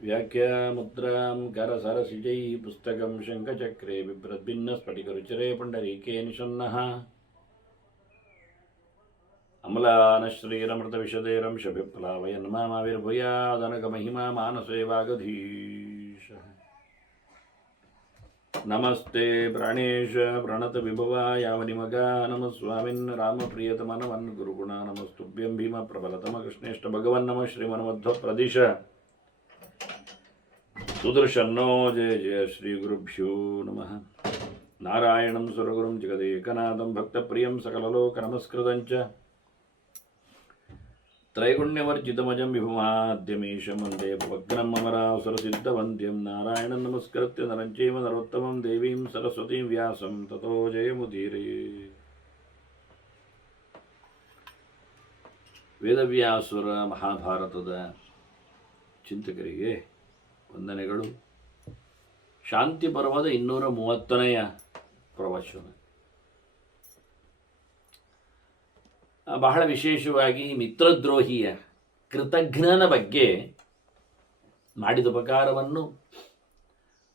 ವ್ಯಾಖ್ಯಾಮುದ್ರಾಂ ಕರಸರಸಿಜೈ ಪುಸ್ತಕಂ ಶಂಖಚಕ್ರೆ ಬಿಭ್ರದ್ಭಿನ್ನಸ್ಫಟಿಕರುಚಿರೆ ಪುಂಡರೀಕೆ ನಿಷನ್ನಃ ಅಮಲಾನಶ್ರೀರಮೃತವಿಶದೇರಂಶಭಿಪ್ಲಾವಯನ್ ಮಾಮಾವಿರ್ಭೂಯಾದನಗಮಹಿಮಾ ಮಾನಸೇ ವಾಗಧೀಶಃ. ನಮಸ್ತೆ ಪ್ರಾಣೇಶ ಪ್ರಣತವಿಭವ ಯಾವನಿಮಗ ನಮಃ ಸ್ವಾಮಿನ್ ರಾಮಪ್ರಿಯತಮನವನ್ ಗುರುಗುಣ ನಮಸ್ತುಭ್ಯಂ ಭೀಮ ಪ್ರಬಲತಮ ಕೃಷ್ಣೇಷ್ಟ ಭಗವನ್ ನಮಃ ಶ್ರೀಮನ್ಮಧ್ವ ಪ್ರದಿಶ ಸುದರ್ಶನ್ನೋ ಜಯ ಜಯ ಶ್ರೀ ಗುರುಭ್ಯೋ ನಮಃ. ನಾರಾಯಣಂ ಸುರಗುರುಂ ಜಗದೇಕನಾಥಂ ಭಕ್ತಪ್ರಿಯಂ ಸಕಲಲೋಕ ನಮಸ್ಕೃತಂಚ ತ್ರೈಗುಣ್ಯವರ್ಜಿತಮಜಂ ವಿಭುಮಾದ್ಯಮೀಶಂ ವಂದೇ ಭವಗ್ನಂ ಅಮರಾಸುರಸಿದ್ಧವಂದ್ಯಂ ನಾರಾಯಣಂ ನಮಸ್ಕೃತ್ಯ ನರಂಚೈವ ನರೋತ್ತಮಂ ದೇವೀಂ ಸರಸ್ವತೀಂ ವ್ಯಾಸಂ ತತೋ ಜಯಮುದೀರೇ. ವೇದವ್ಯಾಸುರ ಮಹಾಭಾರತದ ಚಿಂತಕರಿಗೆ ವಂದನೆಗಳು. ಶಾಂತಿ ಪರ್ವದ 230ನೆಯ ಪ್ರವಚನ. ಬಹಳ ವಿಶೇಷವಾಗಿ ಮಿತ್ರದ್ರೋಹಿಯ ಕೃತಘ್ನನ ಬಗ್ಗೆ ಮಾಡಿದ ಉಪಕಾರವನ್ನು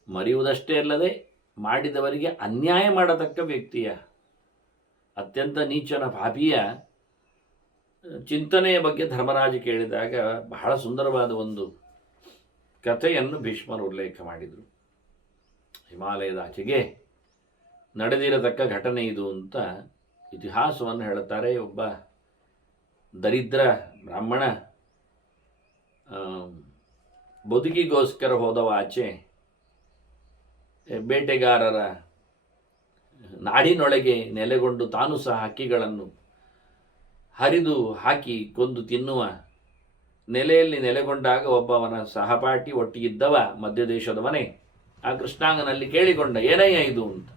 ಮರೆಯುವುದಷ್ಟೇ ಅಲ್ಲದೆ ಮಾಡಿದವರಿಗೆ ಅನ್ಯಾಯ ಮಾಡತಕ್ಕ ವ್ಯಕ್ತಿಯ ಅತ್ಯಂತ ನೀಚನ ಪಾಪಿಯ ಚಿಂತನೆಯ ಬಗ್ಗೆ ಧರ್ಮರಾಜ ಕೇಳಿದಾಗ ಬಹಳ ಸುಂದರವಾದ ಒಂದು ಕಥೆಯನ್ನು ಭೀಷ್ಮರು ಉಲ್ಲೇಖ ಮಾಡಿದರು. ಹಿಮಾಲಯದ ಆಚೆಗೆ ನಡೆದಿರತಕ್ಕ ಘಟನೆ ಇದು ಅಂತ ಇತಿಹಾಸವನ್ನು ಹೇಳುತ್ತಾರೆ. ಒಬ್ಬ ದರಿದ್ರ ಬ್ರಾಹ್ಮಣ ಬದುಕಿಗೋಸ್ಕರ ಹೋದವ ಆಚೆ ಬೇಟೆಗಾರರ ನಾಡಿನೊಳಗೆ ನೆಲೆಗೊಂಡು ತಾನು ಸಹ ಹಕ್ಕಿಗಳನ್ನು ಹರಿದು ಹಾಕಿ ಕೊಂದು ತಿನ್ನುವ ನೆಲೆಯಲ್ಲಿ ನೆಲೆಗೊಂಡಾಗ ಒಬ್ಬವನ ಸಹಪಾಠಿ ಒಟ್ಟಿಗಿದ್ದವ ಮಧ್ಯದೇಶದವನೇ ಆ ಕೃಷ್ಣಾಂಗನಲ್ಲಿ ಕೇಳಿಕೊಂಡ, ಏನಯ್ಯ ಇದು ಅಂತ.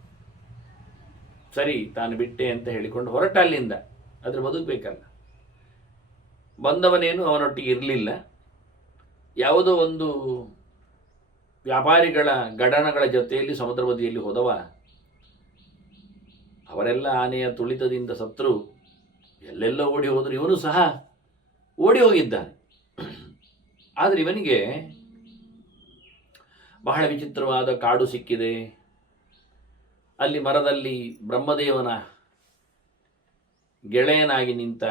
ಸರಿ ತಾನು ಬಿಟ್ಟೆ ಅಂತ ಹೇಳಿಕೊಂಡು ಹೊರಟ ಅಲ್ಲಿಂದ. ಆದರೆ ಬದುಕಬೇಕಲ್ಲ. ಬಂದವನೇನು ಅವನೊಟ್ಟಿಗೆ ಇರಲಿಲ್ಲ. ಯಾವುದೋ ಒಂದು ವ್ಯಾಪಾರಿಗಳ ಗಡಣಗಳ ಜೊತೆಯಲ್ಲಿ ಸಮುದ್ರ ಬದಿಯಲ್ಲಿ ಹೋದವ. ಅವರೆಲ್ಲ ಆನೆಯ ತುಳಿತದಿಂದ ಸತ್ರು, ಎಲ್ಲೆಲ್ಲೋ ಓಡಿ ಹೋದರು. ಇವನು ಸಹ ಓಡಿ ಹೋಗಿದ್ದಾನೆ. ಆದರೆ ಇವನಿಗೆ ಬಹಳ ವಿಚಿತ್ರವಾದ ಕಾಡು ಸಿಕ್ಕಿದೆ. ಅಲ್ಲಿ ಮರದಲ್ಲಿ ಬ್ರಹ್ಮದೇವನ ಗೆಳೆಯನಾಗಿ ನಿಂತ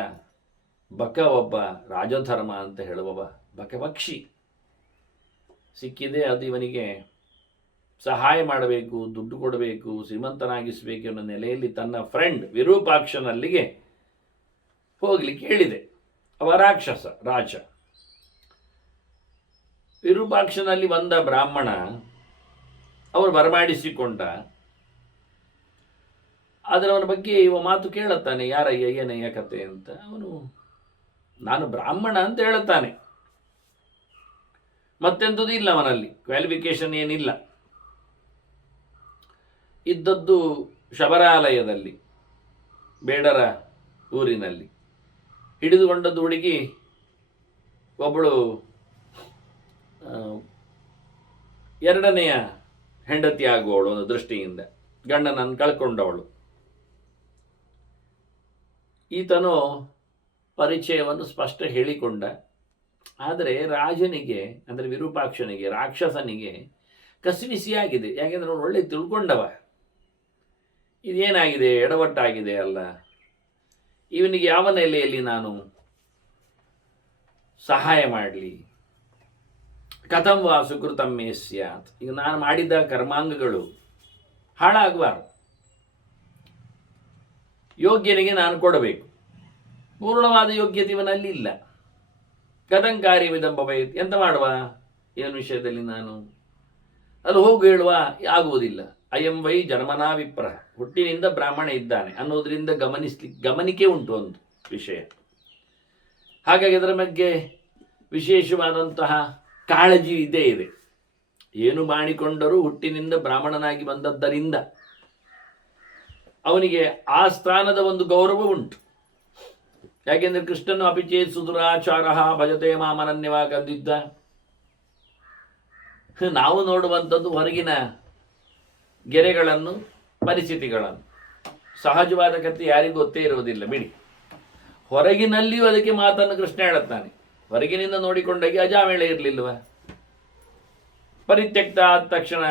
ಬಕ ಒಬ್ಬ ರಾಜಧರ್ಮ ಅಂತ ಹೇಳುವವ ಬಕಪಕ್ಷಿ ಸಿಕ್ಕಿದೆ. ಅದು ಇವನಿಗೆ ಸಹಾಯ ಮಾಡಬೇಕು, ದುಡ್ಡು ಕೊಡಬೇಕು, ಶ್ರೀಮಂತನಾಗಿಸಬೇಕು ಅನ್ನೋ ನೆಲೆಯಲ್ಲಿ ತನ್ನ ಫ್ರೆಂಡ್ ವಿರೂಪಾಕ್ಷನಲ್ಲಿಗೆ ಹೋಗ್ಲಿಕ್ಕೆ ಹೇಳಿದೆ. ಅವ ರಾಕ್ಷಸ ರಾಜ. ವಿರೂಪಾಕ್ಷನಲ್ಲಿ ಬಂದ ಬ್ರಾಹ್ಮಣ ಅವರು ಬರಮಾಡಿಸಿಕೊಂಡ. ಆದರೆ ಅವನ ಬಗ್ಗೆ ಇವ ಮಾತು ಕೇಳುತ್ತಾನೆ, ಯಾರಯ್ಯ ಏನಯ್ಯ ಕತೆ ಅಂತ. ಅವನು ನಾನು ಬ್ರಾಹ್ಮಣ ಅಂತ ಹೇಳುತ್ತಾನೆ. ಮತ್ತೆಂಥದ್ದು ಇಲ್ಲ ಅವನಲ್ಲಿ, ಕ್ವಾಲಿಫಿಕೇಶನ್ ಏನಿಲ್ಲ. ಇದ್ದದ್ದು ಶಬರಾಲಯದಲ್ಲಿ, ಬೇಡರ ಊರಿನಲ್ಲಿ. ಹಿಡಿದುಕೊಂಡದ್ದು ಹುಡುಗಿ ಒಬ್ಬಳು ಎರಡನೆಯ ಹೆಂಡತಿ ಆಗುವವಳು. ಒಂದು ದೃಷ್ಟಿಯಿಂದ ಗಂಡನನ್ನು ಕಳ್ಕೊಂಡವಳು. ಈತನು ಪರಿಚಯವನ್ನು ಸ್ಪಷ್ಟ ಹೇಳಿಕೊಂಡ. ಆದರೆ ರಾಜನಿಗೆ, ಅಂದರೆ ವಿರೂಪಾಕ್ಷನಿಗೆ, ರಾಕ್ಷಸನಿಗೆ ಕಸಿವಿಸಿಯಾಗಿದೆ. ಯಾಕೆಂದರೆ ಅವನು ಒಳ್ಳೆ ತಿಳ್ಕೊಂಡವ. ಇದೇನಾಗಿದೆ, ಎಡವಟ್ಟಾಗಿದೆ ಅಲ್ಲ, ಇವನಿಗೆ ಯಾವ ನೆಲೆಯಲ್ಲಿ ನಾನು ಸಹಾಯ ಮಾಡಲಿ? ಕಥಂ ವಾ ಸುಕೃತಂ ಮೇ ಸ್ಯಾತ್. ಈಗ ನಾನು ಮಾಡಿದ ಕರ್ಮಾಂಗಗಳು ಹಾಳಾಗಬಾರದು. ಯೋಗ್ಯನಿಗೆ ನಾನು ಕೊಡಬೇಕು. ಪೂರ್ಣವಾದ ಯೋಗ್ಯತೆ ಇವನಲ್ಲಿ ಇಲ್ಲ. ಕಥಂಕಾರಿ ವಿದಂಬವೈತ್. ಎಂತ ಮಾಡುವ ಏನು ವಿಷಯದಲ್ಲಿ ನಾನು ಅಲ್ಲಿ ಹೋಗಿ ಹೇಳುವ ಆಗುವುದಿಲ್ಲ. ಅಯಂ ವೈ ಜನ್ಮನಾ ವಿಪ್ರ, ಹುಟ್ಟಿನಿಂದ ಬ್ರಾಹ್ಮಣ ಇದ್ದಾನೆ ಅನ್ನೋದರಿಂದ ಗಮನಿಕೆ ಉಂಟು ಒಂದು ವಿಷಯ. ಹಾಗಾಗಿ ಅದರ ಬಗ್ಗೆ ವಿಶೇಷವಾದಂತಹ ಕಾಳಜಿ ಇದ್ದೇ ಇದೆ. ಏನು ಮಾಡಿಕೊಂಡರೂ ಹುಟ್ಟಿನಿಂದ ಬ್ರಾಹ್ಮಣನಾಗಿ ಬಂದದ್ದರಿಂದ ಅವನಿಗೆ ಆ ಸ್ಥಾನದ ಒಂದು ಗೌರವ ಉಂಟು. ಯಾಕೆಂದರೆ ಕೃಷ್ಣನು ಅಪಿಚೇತ್ ಸುದುರಾಚಾರ ಭಜತೆ ಮಾಮನನ್ಯವಾಗಿ ಅಂದಿದ್ದ. ನಾವು ನೋಡುವಂಥದ್ದು ಹೊರಗಿನ ಗೆರೆಗಳನ್ನು, ಪರಿಸ್ಥಿತಿಗಳನ್ನು. ಸಹಜವಾದ ಕಥೆ ಯಾರಿಗೂ ಗೊತ್ತೇ ಇರುವುದಿಲ್ಲ ಬಿಡಿ. ಹೊರಗಿನಲ್ಲಿಯೂ ಅದಕ್ಕೆ ಮಾತನ್ನು ಕೃಷ್ಣ ಹೇಳುತ್ತಾನೆ. ಹೊರಗಿನಿಂದ ನೋಡಿಕೊಂಡಾಗ ಅಜಾಮೇಳ ಇರಲಿಲ್ವ? ಪರಿತ್ಯಕ್ತ ಆದ ತಕ್ಷಣ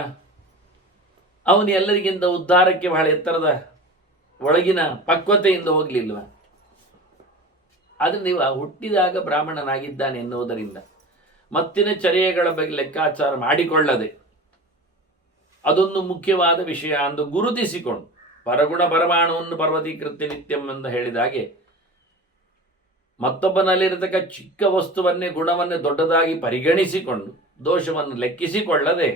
ಅವನು ಎಲ್ಲರಿಗಿಂತ ಉದ್ಧಾರಕ್ಕೆ ಬಹಳ ಎತ್ತರದ ಒಳಗಿನ ಪಕ್ವತೆಯಿಂದ ಹೋಗಲಿಲ್ವ? ಆದರೆ ನೀವು ಹುಟ್ಟಿದಾಗ ಬ್ರಾಹ್ಮಣನಾಗಿದ್ದಾನೆ ಎನ್ನುವುದರಿಂದ ಮತ್ತಿನ ಚರ್ಯೆಗಳ ಬಗ್ಗೆ ಲೆಕ್ಕಾಚಾರ ಮಾಡಿಕೊಳ್ಳದೆ ಅದೊಂದು ಮುಖ್ಯವಾದ ವಿಷಯ ಎಂದು ಗುರುತಿಸಿಕೊಂಡು ಪರಗುಣ ಪರಮಾಣುವನ್ನು ಪರ್ವತೀಕೃತ್ಯ ನಿತ್ಯಂ ಎಂದು ಹೇಳಿದ ಹಾಗೆ ಮತ್ತೊಬ್ಬನಲ್ಲಿರತಕ್ಕ ಚಿಕ್ಕ ವಸ್ತುವನ್ನೇ ಗುಣವನ್ನೇ ದೊಡ್ಡದಾಗಿ ಪರಿಗಣಿಸಿಕೊಂಡು ದೋಷವನ್ನು ಲೆಕ್ಕಿಸಿಕೊಳ್ಳದೆ,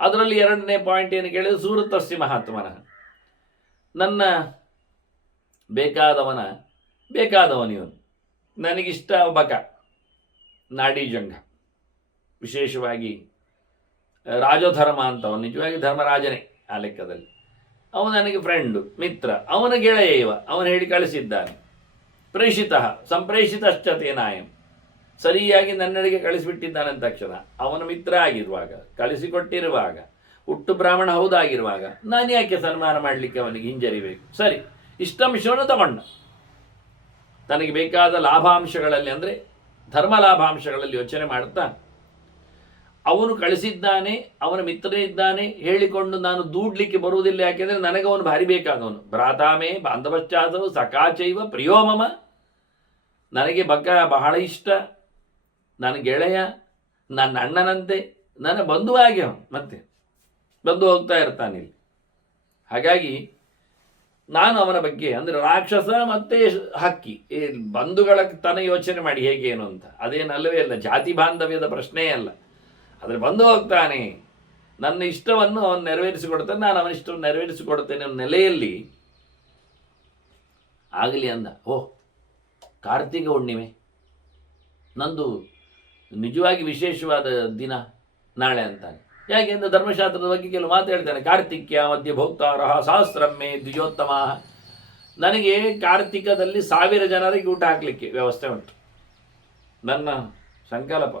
ಅದರಲ್ಲಿ ಎರಡನೇ ಪಾಯಿಂಟ್ ಏನು ಕೇಳಿದ್ರೆ ಸೂರತಸ್ಯ ಮಹಾತ್ಮನಃ, ನನ್ನ ಬೇಕಾದವನಿವನು, ನನಗಿಷ್ಟ ಬಕ ನಾಡೀಜಂಗ, ವಿಶೇಷವಾಗಿ ರಾಜಧರ್ಮ ಅಂತವನು ನಿಜವಾಗಿ ಧರ್ಮರಾಜನೇ ಆ ಲೆಕ್ಕದಲ್ಲಿ. ಅವನು ನನಗೆ ಫ್ರೆಂಡು, ಮಿತ್ರ, ಅವನ ಗೆಳೆಯ ಇವ, ಅವನು ಹೇಳಿ ಕಳಿಸಿದ್ದಾನೆ. ಪ್ರೇಷಿತ ಸಂಪ್ರೇಷಿತಶ್ಚ ತೇನಾಯಂ, ಸರಿಯಾಗಿ ನನ್ನೆಡೆಗೆ ಕಳಿಸಿಬಿಟ್ಟಿದ್ದಾನೆ ಅಂತ ತಕ್ಷಣ ಅವನ ಮಿತ್ರ ಆಗಿರುವಾಗ, ಕಳಿಸಿಕೊಟ್ಟಿರುವಾಗ, ಹುಟ್ಟು ಬ್ರಾಹ್ಮಣ ಹೌದಾಗಿರುವಾಗ ನಾನು ಯಾಕೆ ಸನ್ಮಾನ ಮಾಡಲಿಕ್ಕೆ ಅವನಿಗೆ ಹಿಂಜರಿಬೇಕು? ಸರಿ, ಇಷ್ಟಂಶವನ್ನು ತಗೊಂಡ. ತನಗೆ ಬೇಕಾದ ಲಾಭಾಂಶಗಳಲ್ಲಿ ಅಂದರೆ ಧರ್ಮ ಲಾಭಾಂಶಗಳಲ್ಲಿ ಯೋಚನೆ ಮಾಡುತ್ತಾ ಅವನು ಕಳಿಸಿದ್ದಾನೆ, ಅವನ ಮಿತ್ರನೇ ಇದ್ದಾನೆ ಹೇಳಿಕೊಂಡು ನಾನು ದೂಡ್ಲಿಕ್ಕೆ ಬರುವುದಿಲ್ಲ. ಯಾಕೆಂದರೆ ನನಗೆ ಅವನು ಭಾರಿ ಬೇಕಾದವನು. ಭ್ರಾತಾಮೇ ಬಾಂಧವಶ್ಚಾಸವು ಸಖಾಚೈವ ಪ್ರಿಯೋ ಮಮ, ನನಗೆ ಬಕ ಬಹಳ ಇಷ್ಟ, ನನ್ನ ಗೆಳೆಯ, ನನ್ನ ಅಣ್ಣನಂತೆ, ನನ್ನ ಬಂಧುವಾಗಿ ಅವನು ಮತ್ತೆ ಬಂದು ಹೋಗ್ತಾ ಇರ್ತಾನೆ ಇಲ್ಲಿ. ಹಾಗಾಗಿ ನಾನು ಅವನ ಬಗ್ಗೆ ಅಂದರೆ ರಾಕ್ಷಸ ಮತ್ತೆ ಹಕ್ಕಿ ಈ ಬಂಧುಗಳ ತನ ಯೋಚನೆ ಮಾಡಿ ಹೇಗೆ ಏನು ಅಂತ ಅದೇನಲ್ಲವೇ ಅಲ್ಲ, ಜಾತಿ ಬಾಂಧವ್ಯದ ಪ್ರಶ್ನೆಯೇ ಅಲ್ಲ. ಆದರೆ ಬಂದು ಹೋಗ್ತಾನೆ, ನನ್ನ ಇಷ್ಟವನ್ನು ಅವನು ನೆರವೇರಿಸಿಕೊಡ್ತಾನೆ, ನಾನು ಅವನ ಇಷ್ಟವನ್ನು ನೆರವೇರಿಸಿಕೊಡ್ತೇನೆ ಅನ್ನೋ ನೆಲೆಯಲ್ಲಿ ಆಗಲಿ ಅಂದ. ಓಹ್, ಕಾರ್ತಿಕ ಹುಣ್ಣಿಮೆ ನಂದು ನಿಜವಾಗಿ ವಿಶೇಷವಾದ ದಿನ ನಾಳೆ ಅಂತಾನೆ. ಯಾಕೆ ಅಂದರೆ ಧರ್ಮಶಾಸ್ತ್ರದ ಬಗ್ಗೆ ಕೆಲವು ಮಾತು ಹೇಳ್ತಾನೆ. ಕಾರ್ತಿಕ್ಯ ಮಧ್ಯ ಭೋಕ್ತಾರಃ ಸಹಸ್ರಮ್ಮೆ ದ್ವಿಜೋತ್ತಮ, ನನಗೆ ಕಾರ್ತಿಕದಲ್ಲಿ 1000 ಜನರಿಗೆ ಊಟ ಹಾಕಲಿಕ್ಕೆ ವ್ಯವಸ್ಥೆ ಉಂಟು. ನನ್ನ ಸಂಕಲ್ಪ,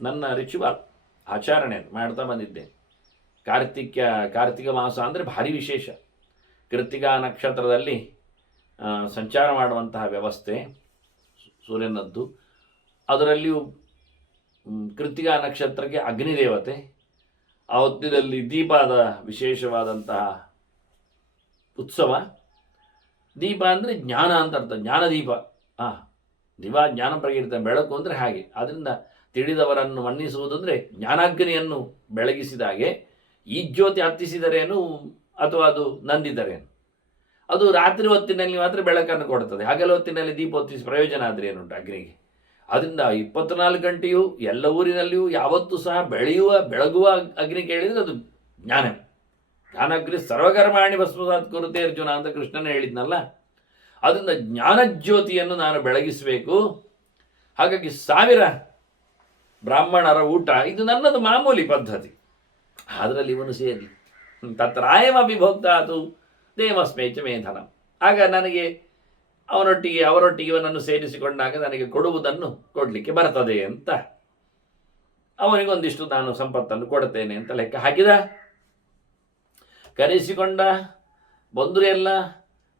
ನನ್ನ ರಿಚುವಲ್ ಆಚರಣೆ ಮಾಡ್ತಾ ಬಂದಿದ್ದೇನೆ. ಕಾರ್ತಿಕ ಮಾಸ ಅಂದರೆ ಭಾರಿ ವಿಶೇಷ. ಕೃತ್ತಿಕಾ ನಕ್ಷತ್ರದಲ್ಲಿ ಸಂಚಾರ ಮಾಡುವಂತಹ ವ್ಯವಸ್ಥೆ ಸೂರ್ಯನದ್ದು. ಅದರಲ್ಲಿಯೂ ಕೃತ್ತಿಕಾ ನಕ್ಷತ್ರಕ್ಕೆ ಅಗ್ನಿದೇವತೆ, ಆ ಹೊತ್ತಿನಲ್ಲಿ ದೀಪದ ವಿಶೇಷವಾದಂತಹ ಉತ್ಸವ. ದೀಪ ಅಂದರೆ ಜ್ಞಾನ ಅಂತ ಅರ್ಥ, ಜ್ಞಾನದೀಪ. ಜ್ಞಾನ ಪ್ರಕೀರ್ತ ಬೆಳಕು ಅಂದರೆ ಹಾಗೆ. ಆದ್ದರಿಂದ ತಿಳಿದವರನ್ನು ಮನ್ನಿಸುವುದಂದರೆ ಜ್ಞಾನಾಗ್ನಿಯನ್ನು ಬೆಳಗಿಸಿದಾಗೆ. ಈ ಜ್ಯೋತಿ ಹತ್ತಿಸಿದರೇನು ಅಥವಾ ಅದು ನಂದಿದರೇನು, ಅದು ರಾತ್ರಿ ಹೊತ್ತಿನಲ್ಲಿ ಮಾತ್ರ ಬೆಳಕನ್ನು ಕೊಡ್ತದೆ. ಹಗಲು ಹೊತ್ತಿನಲ್ಲಿ ದೀಪ ಹೊತ್ತಿಸಿ ಪ್ರಯೋಜನ ಆದರೆ ಏನುಂಟು ಅಗ್ನಿಗೆ? ಅದರಿಂದ 24 ಗಂಟೆಯೂ ಎಲ್ಲ ಊರಿನಲ್ಲಿಯೂ ಯಾವತ್ತೂ ಸಹ ಬೆಳಗುವ ಅಗ್ನಿ ಕೇಳಿದರೆ ಅದು ಜ್ಞಾನಾಗ್ನಿ. ಸರ್ವಕರ್ಮಾಣಿ ಭಸ್ಮಸಾತ್ ಕುರುತೆ ಅರ್ಜುನ ಅಂತ ಕೃಷ್ಣನೇ ಹೇಳಿದ್ನಲ್ಲ. ಅದರಿಂದ ಜ್ಞಾನಜ್ಯೋತಿಯನ್ನು ನಾನು ಬೆಳಗಿಸಬೇಕು. ಹಾಗಾಗಿ 1000 ಬ್ರಾಹ್ಮಣರ ಊಟ ಇದು ನನ್ನದು ಮಾಮೂಲಿ ಪದ್ಧತಿ. ಅದರಲ್ಲಿ ಇವನು ಸೇರಿ ತತ್ರಾಯಮಪಿ ಭೋಕ್ತಾತು ದೇವಸ್ಮೇಚ ಮೇಧನ. ಆಗ ನನಗೆ ಅವರೊಟ್ಟಿಗೆ ಇವನನ್ನು ಸೇರಿಸಿಕೊಂಡಾಗ ನನಗೆ ಕೊಡುವುದನ್ನು ಕೊಡಲಿಕ್ಕೆ ಬರ್ತದೆ ಅಂತ ಅವನಿಗೊಂದಿಷ್ಟು ನಾನು ಸಂಪತ್ತನ್ನು ಕೊಡ್ತೇನೆ ಅಂತ ಲೆಕ್ಕ ಹಾಕಿದ. ಕರೆಸಿಕೊಂಡ ಬಂದರು ಎಲ್ಲ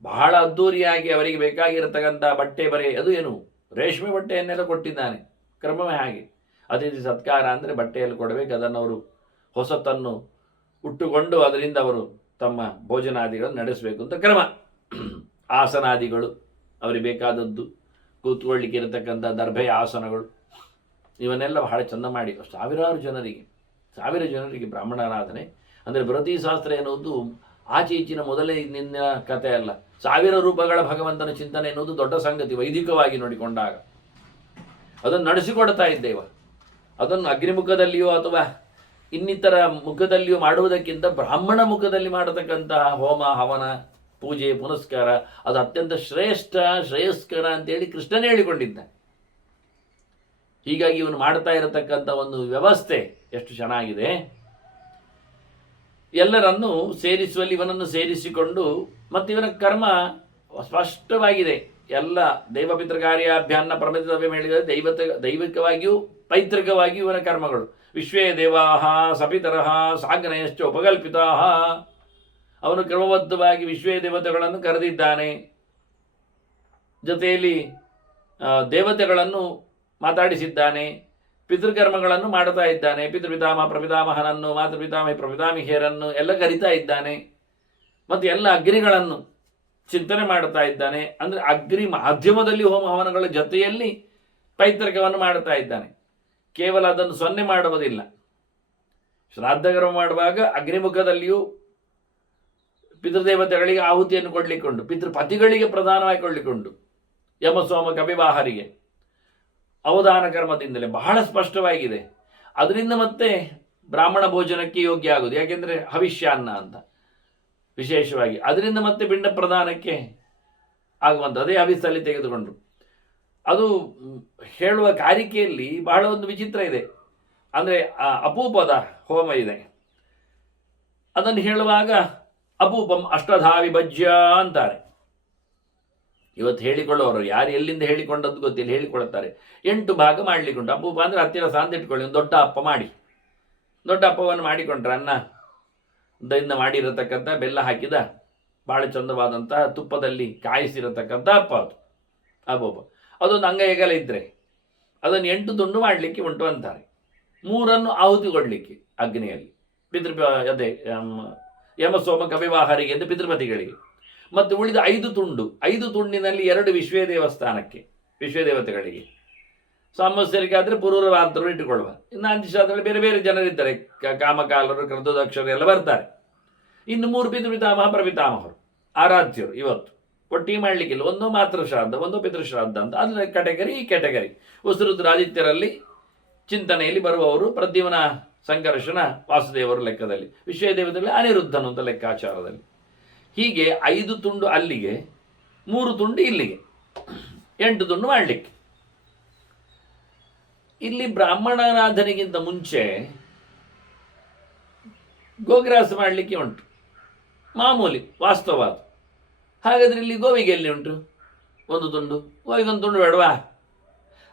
ಬಹಳ ಅದ್ಧೂರಿಯಾಗಿ ಅವರಿಗೆ ಬೇಕಾಗಿರತಕ್ಕಂಥ ಬಟ್ಟೆ ಬರೆ, ಅದು ಏನು ರೇಷ್ಮೆ ಬಟ್ಟೆಯನ್ನೆಲ್ಲ ಕೊಟ್ಟಿದ್ದಾನೆ. ಕ್ರಮವೇ ಹಾಗೆ. ಅತಿಥಿ ಸತ್ಕಾರ ಅಂದರೆ ಬಟ್ಟೆಯಲ್ಲಿ ಕೊಡಬೇಕು. ಅದನ್ನು ಅವರು ಹೊಸತನ್ನು ಉಟ್ಟುಕೊಂಡು ಅದರಿಂದ ಅವರು ತಮ್ಮ ಭೋಜನಾದಿಗಳನ್ನು ನಡೆಸಬೇಕು ಅಂತ ಕ್ರಮ. ಆಸನಾದಿಗಳು ಅವರಿಗೆ ಬೇಕಾದದ್ದು, ಕೂತ್ಕೊಳ್ಳಿಕ್ಕೆ ಇರತಕ್ಕಂಥ ದರ್ಭೆಯ ಆಸನಗಳು, ಇವನ್ನೆಲ್ಲ ಬಹಳ ಚೆಂದ ಮಾಡಿ 1000 ಜನರಿಗೆ ಬ್ರಾಹ್ಮಣರಾಧನೆ ಅಂದರೆ ಬೃಹತಿ ಶಾಸ್ತ್ರ ಎನ್ನುವುದು ಆಚೆ ಈಚಿನ ಮೊದಲೇ ನಿನ್ನ ಕಥೆ ಅಲ್ಲ. 1000 ರೂಪಗಳ ಭಗವಂತನ ಚಿಂತನೆ ಎನ್ನುವುದು ದೊಡ್ಡ ಸಂಗತಿ. ವೈದಿಕವಾಗಿ ನೋಡಿಕೊಂಡಾಗ ಅದನ್ನು ನಡೆಸಿಕೊಡ್ತಾ ಇದ್ದೇವೆ. ಅದನ್ನು ಅಗ್ನಿಮುಖದಲ್ಲಿಯೋ ಅಥವಾ ಇನ್ನಿತರ ಮುಖದಲ್ಲಿಯೂ ಮಾಡುವುದಕ್ಕಿಂತ ಬ್ರಾಹ್ಮಣ ಮುಖದಲ್ಲಿ ಮಾಡತಕ್ಕಂತಹ ಹೋಮ ಹವನ ಪೂಜೆ ಪುನಸ್ಕಾರ ಅದು ಅತ್ಯಂತ ಶ್ರೇಯಸ್ಕರ ಅಂತೇಳಿ ಕೃಷ್ಣನೇ ಹೇಳಿಕೊಂಡಿದ್ದ. ಹೀಗಾಗಿ ಇವನು ಮಾಡ್ತಾ ಇರತಕ್ಕಂಥ ಒಂದು ವ್ಯವಸ್ಥೆ ಎಷ್ಟು ಚೆನ್ನಾಗಿದೆ. ಎಲ್ಲರನ್ನೂ ಸೇರಿಸುವಲ್ಲಿ ಇವನನ್ನು ಸೇರಿಸಿಕೊಂಡು ಮತ್ತು ಇವನ ಕರ್ಮ ಸ್ಪಷ್ಟವಾಗಿದೆ. ಎಲ್ಲ ದೈವಪಿತೃಕಾರ್ಯಾಭ್ಯಾನ್ನ ಪ್ರಮಿತವ್ಯ ಹೇಳಿದರೆ ದೈವಿಕವಾಗಿಯೂ ಪೈತೃಕವಾಗಿಯೂ ಇವನ ಕರ್ಮಗಳು. ವಿಶ್ವೇ ದೇವಾಹ ಸಪಿತರಹ ಸಾಗ್ನಯಶ್ಚ ಉಪಕಲ್ಪಿತಾ. ಅವನು ಕ್ರಮಬದ್ಧವಾಗಿ ವಿಶ್ವೇ ದೇವತೆಗಳನ್ನು ಕರೆದಿದ್ದಾನೆ. ಜೊತೆಯಲ್ಲಿ ದೇವತೆಗಳನ್ನು ಮಾತಾಡಿಸಿದ್ದಾನೆ. ಪಿತೃಕರ್ಮಗಳನ್ನು ಮಾಡ್ತಾ ಇದ್ದಾನೆ. ಪಿತೃಪಿತಾಮಹ ಪ್ರಪಿತಾಮಹನನ್ನು, ಮಾತೃಪಿತಾಮಹಿ ಪ್ರಪಿತಾಮಹಿಯರನ್ನು ಎಲ್ಲ ಕರಿತಾ ಇದ್ದಾನೆ. ಮತ್ತು ಎಲ್ಲ ಅಗ್ನಿಗಳನ್ನು ಚಿಂತನೆ ಮಾಡ್ತಾ ಇದ್ದಾನೆ. ಅಂದರೆ ಅಗ್ನಿ ಮಾಧ್ಯಮದಲ್ಲಿ ಹೋಮ ಹವನಗಳ ಜೊತೆಯಲ್ಲಿ ಪೈತೃಕವನ್ನು ಮಾಡ್ತಾ ಇದ್ದಾನೆ. ಕೇವಲ ಅದನ್ನು ಸೊನ್ನೆ ಮಾಡುವುದಿಲ್ಲ. ಶ್ರಾದ್ದಕರ್ಮ ಮಾಡುವಾಗ ಅಗ್ನಿಮುಖದಲ್ಲಿಯೂ ಪಿತೃದೇವತೆಗಳಿಗೆ ಆಹುತಿಯನ್ನು ಕೊಡಲಿಕ್ಕೊಂಡು, ಪಿತೃಪತಿಗಳಿಗೆ ಪ್ರಧಾನವಾಗಿ ಕೊಳ್ಳಿಕೊಂಡು, ಯಮಸೋಮ ಕವಿವಾಹರಿಗೆ ಅವಧಾನ ಕರ್ಮದಿಂದಲೇ ಬಹಳ ಸ್ಪಷ್ಟವಾಗಿದೆ. ಅದರಿಂದ ಮತ್ತೆ ಬ್ರಾಹ್ಮಣ ಭೋಜನಕ್ಕೆ ಯೋಗ್ಯ ಆಗುವುದು. ಯಾಕೆಂದರೆ ಹವಿಷ್ಯಾನ್ನ ಅಂತ ವಿಶೇಷವಾಗಿ ಅದರಿಂದ ಮತ್ತೆ ಪಿಂಡ ಪ್ರದಾನಕ್ಕೆ ಆಗುವಂಥ ಅದೇ ಹವಿಸ್ಸಲ್ಲಿ ತೆಗೆದುಕೊಂಡು ಅದು ಹೇಳುವ ಕಾರಿಕೆಯಲ್ಲಿ ಬಹಳ ಒಂದು ವಿಚಿತ್ರ ಇದೆ. ಅಂದರೆ ಅಪೂಪದ ಹೋಮ ಇದೆ. ಅದನ್ನು ಹೇಳುವಾಗ ಅಪೂಪಂ ಅಷ್ಟಧಾ ವಿಭಜ್ಯ ಅಂತಾರೆ. ಇವತ್ತು ಹೇಳಿಕೊಳ್ಳೋರು ಯಾರು ಎಲ್ಲಿಂದ ಹೇಳಿಕೊಂಡದ್ದು ಗೊತ್ತಿಲ್ಲ, ಹೇಳಿಕೊಳ್ತಾರೆ 8 ಭಾಗ ಮಾಡಲಿಕ್ಕುಂಟು. ಅಪೂಪ ಅಂದರೆ ಹತ್ತಿರ ಸಾಂದ ಇಟ್ಕೊಳ್ಳಿ, ಒಂದು ದೊಡ್ಡ ಅಪ್ಪ ಮಾಡಿ, ದೊಡ್ಡ ಅಪ್ಪವನ್ನು ಮಾಡಿಕೊಂಡ್ರೆ ಅನ್ನದಿಂದ ಮಾಡಿರತಕ್ಕಂಥ ಬೆಲ್ಲ ಹಾಕಿದ ಭಾಳ ಚಂದವಾದಂತಹ ತುಪ್ಪದಲ್ಲಿ ಕಾಯಿಸಿರತಕ್ಕಂಥ ಅಪ್ಪ ಅದು ಅಪೂಪ. ಅದೊಂದು ಅಂಗೈಗಲ ಇದ್ದರೆ ಅದನ್ನು 8 ತುಂಡು ಮಾಡಲಿಕ್ಕೆ ಉಂಟು ಅಂತಾರೆ. 3 ಆಹುತಿ ಕೊಡಲಿಕ್ಕೆ ಅಗ್ನಿಯಲ್ಲಿ ಅದೇ ಯಮಸೋಮ ಕವಿವಾಹರಿಗೆ ಎಂದು ಪಿತೃಪತಿಗಳಿಗೆ, ಮತ್ತು ಉಳಿದ 5 ತುಂಡು, 5 ತುಂಡಿನಲ್ಲಿ 2 ವಿಶ್ವೇ ದೇವಸ್ಥಾನಕ್ಕೆ, ವಿಶ್ವೇ ದೇವತೆಗಳಿಗೆ. ಸಾಮಸ್ಯರಿಗಾದರೆ ಪುರೂರವಾರ್ತರು ಇಟ್ಟುಕೊಳ್ಳುವ. ಇನ್ನು ಅಂತಿಶಾಸ್ತ್ರದಲ್ಲಿ ಬೇರೆ ಬೇರೆ ಜನರಿದ್ದಾರೆ, ಕಾಮಕಾಲರು, ಕ್ರತುದಕ್ಷರು ಎಲ್ಲ ಬರ್ತಾರೆ. ಇನ್ನು 3 ಪಿತೃಪಿತಾಮಹ ಪ್ರಪಿತಾಮಹರು ಆರಾಧ್ಯರು ಇವತ್ತು ಒಟ್ಟಿಗೆ ಮಾಡಲಿಕ್ಕಿಲ್ಲ. ಒಂದು ಮಾತೃ ಶ್ರಾದ್ದ, ಒಂದು ಪಿತೃಶ್ರಾದ್ದ ಅಂತ ಅದರ ಕೆಟಗರಿ. ಈ ಕೆಟಗರಿ ವಸುರುದ್ರಾದಿತ್ಯರಲ್ಲಿ ಚಿಂತನೆಯಲ್ಲಿ ಬರುವವರು ಪ್ರದ್ಯುಮ್ನ, ಸಂಕರ್ಷಣ, ವಾಸುದೇವರು ಲೆಕ್ಕದಲ್ಲಿ, ವಿಶ್ವೇ ದೇವತೆಗಳಲ್ಲಿ ಅನಿರುದ್ಧನು ಅಂತ ಲೆಕ್ಕಾಚಾರದಲ್ಲಿ. ಹೀಗೆ 5 ತುಂಡು ಅಲ್ಲಿಗೆ, 3 ತುಂಡು ಇಲ್ಲಿಗೆ, 8 ತುಂಡು ಮಾಡಲಿಕ್ಕೆ. ಇಲ್ಲಿ ಬ್ರಾಹ್ಮಣಾರಾಧನೆಗಿಂತ ಮುಂಚೆ ಗೋಗ್ರಾಸ ಮಾಡಲಿಕ್ಕೆ ಉಂಟು, ಮಾಮೂಲಿ ವಾಸ್ತವಾದ. ಹಾಗಾದರೆ ಇಲ್ಲಿ ಗೋವಿಗೆ ಎಲ್ಲಿ ಉಂಟು 1 ತುಂಡು? ಗೋವಿಗೆ 1 ತುಂಡು ಬೇಡವಾ?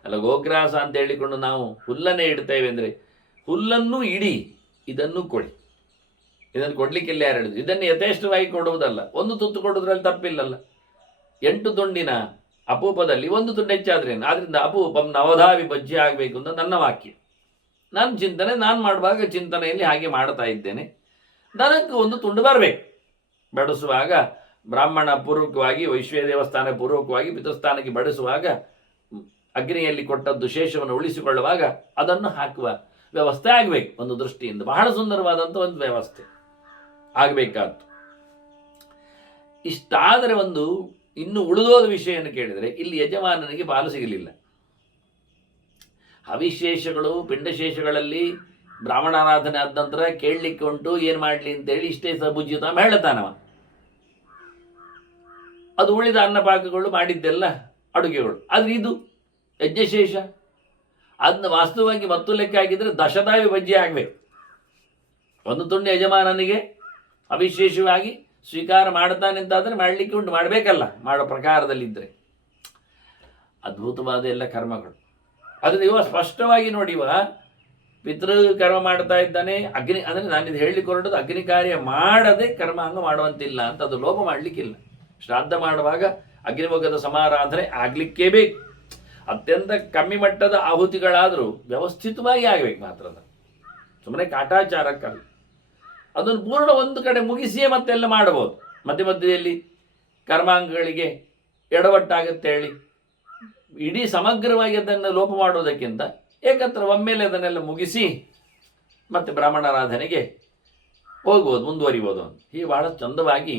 ಅಲ್ಲ, ಗೋಗ್ರಾಸ ಅಂತ ಹೇಳಿಕೊಂಡು ನಾವು ಹುಲ್ಲನ್ನೇ ಇಡ್ತೇವೆ ಅಂದರೆ ಹುಲ್ಲನ್ನು ಇಡಿ, ಇದನ್ನು ಕೊಡಿ. ಇದನ್ನು ಕೊಡ್ಲಿಕ್ಕೆಲ್ಲ ಯಾರು ಹೇಳಿದ್ರು? ಇದನ್ನು ಯಥೇಷ್ಟವಾಗಿ ಕೊಡುವುದಲ್ಲ, 1 ತುತ್ತು ಕೊಡುವುದ್ರಲ್ಲಿ ತಪ್ಪಿಲ್ಲಲ್ಲ. 8 ತುಂಡಿನ ಅಪೂಪದಲ್ಲಿ 1 ತುಂಡು ಹೆಚ್ಚಾದ್ರೇನು? ಆದ್ರಿಂದ ಅಪೂಪಂ ನವಧಾ ವಿಭಜ್ಯ ಆಗಬೇಕು ಅಂತ ನನ್ನ ವಾಕ್ಯ. ನನ್ನ ಚಿಂತನೆ, ನಾನು ಮಾಡುವಾಗ ಚಿಂತನೆಯಲ್ಲಿ ಹಾಗೆ ಮಾಡ್ತಾ ಇದ್ದೇನೆ. ನನಗೆ 1 ತುಂಡು ಬರಬೇಕು. ಬಡಿಸುವಾಗ ಬ್ರಾಹ್ಮಣ ಪೂರ್ವಕವಾಗಿ, ವೈಶ್ವೇ ದೇವಸ್ಥಾನ ಪೂರ್ವಕವಾಗಿ ಪಿತೃಸ್ಥಾನಕ್ಕೆ ಬಡಿಸುವಾಗ ಅಗ್ನಿಯಲ್ಲಿ ಕೊಟ್ಟದ್ದು ಶೇಷವನ್ನು ಉಳಿಸಿಕೊಳ್ಳುವಾಗ ಅದನ್ನು ಹಾಕುವ ವ್ಯವಸ್ಥೆ ಆಗಬೇಕು. ಒಂದು ದೃಷ್ಟಿಯಿಂದ ಬಹಳ ಸುಂದರವಾದಂಥ ಒಂದು ವ್ಯವಸ್ಥೆ ಆಗಬೇಕಾದ್ದು. ಇಷ್ಟಾದರೆ ಒಂದು ಇನ್ನು ಉಳಿದೋದ ವಿಷಯವನ್ನು ಕೇಳಿದರೆ ಇಲ್ಲಿ ಯಜಮಾನನಿಗೆ ಪಾಲು ಸಿಗಲಿಲ್ಲ. ಅವಿಶೇಷಗಳು, ಪಿಂಡಶೇಷಗಳಲ್ಲಿ ಬ್ರಾಹ್ಮಣಾರಾಧನೆ ಆದ ನಂತರ ಕೇಳಲಿಕ್ಕೆ ಉಂಟು, ಏನು ಮಾಡಲಿ ಅಂತೇಳಿ ಇಷ್ಟೇ ಸಬುಜ್ಯುತ ಹೇಳ್ತಾನವ. ಅದು ಉಳಿದ ಅನ್ನಪಾಕಗಳು ಮಾಡಿದ್ದೆಲ್ಲ ಅಡುಗೆಗಳು. ಆದರೆ ಇದು ಯಜ್ಞಶೇಷ, ಅದನ್ನ ವಾಸ್ತವವಾಗಿ ಮತ್ತು ಲೆಕ್ಕ ಹಾಕಿದರೆ ದಶದಾ ವಿಭಜ್ಯ ಆಗಬೇಕು. 1 ತುಂಡು ಯಜಮಾನನಿಗೆ ಅವಿಶೇಷವಾಗಿ ಸ್ವೀಕಾರ ಮಾಡ್ತಾನೆ ಅಂತಾದರೆ ಮಾಡಲಿಕ್ಕೆ ಉಂಟು, ಮಾಡಬೇಕಲ್ಲ, ಮಾಡೋ ಪ್ರಕಾರದಲ್ಲಿದ್ದರೆ. ಅದ್ಭುತವಾದ ಎಲ್ಲ ಕರ್ಮಗಳು. ಅದನ್ನು ಇವ ಸ್ಪಷ್ಟವಾಗಿ ನೋಡಿ, ಪಿತೃ ಕರ್ಮ ಮಾಡ್ತಾ ಇದ್ದಾನೆ. ಅಗ್ನಿ ಅಂದರೆ ನಾನು ಇದು ಹೇಳಲಿಕ್ಕೆ ಹೊರಟದ್ದು ಅಗ್ನಿ ಕಾರ್ಯ ಮಾಡದೆ ಕರ್ಮಾಂಗ ಮಾಡುವಂತಿಲ್ಲ ಅಂತ, ಅದು ಲೋಪ ಮಾಡಲಿಕ್ಕಿಲ್ಲ. ಶ್ರಾದ್ದ ಮಾಡುವಾಗ ಅಗ್ನಿಮುಖದ ಸಮಾರಾಧನೆ ಆಗಲಿಕ್ಕೇ ಬೇಕು. ಅತ್ಯಂತ ಕಮ್ಮಿ ಮಟ್ಟದ ಆಹುತಿಗಳಾದರೂ ವ್ಯವಸ್ಥಿತವಾಗಿ ಆಗಬೇಕು ಮಾತ್ರ, ಸುಮ್ಮನೆ ಕಾಟಾಚಾರಕ್ಕಲ್ಲ. ಅದನ್ನು ಪೂರ್ಣ ಒಂದು ಕಡೆ ಮುಗಿಸಿಯೇ ಮತ್ತೆಲ್ಲ ಮಾಡಬಹುದು. ಮಧ್ಯ ಮಧ್ಯದಲ್ಲಿ ಕರ್ಮಾಂಗಗಳಿಗೆ ಎಡವಟ್ಟಾಗುತ್ತೆ ಹೇಳಿ ಇಡೀ ಸಮಗ್ರವಾಗಿ ಅದನ್ನು ಲೋಪ ಮಾಡುವುದಕ್ಕಿಂತ ಏಕತ್ರ ಒಮ್ಮೆಲೆ ಅದನ್ನೆಲ್ಲ ಮುಗಿಸಿ ಮತ್ತೆ ಬ್ರಾಹ್ಮಣಾರಾಧನೆಗೆ ಹೋಗ್ಬೋದು, ಮುಂದುವರಿಬೋದು ಅಂತ. ಹೀಗೆ ಬಹಳ ಚಂದವಾಗಿ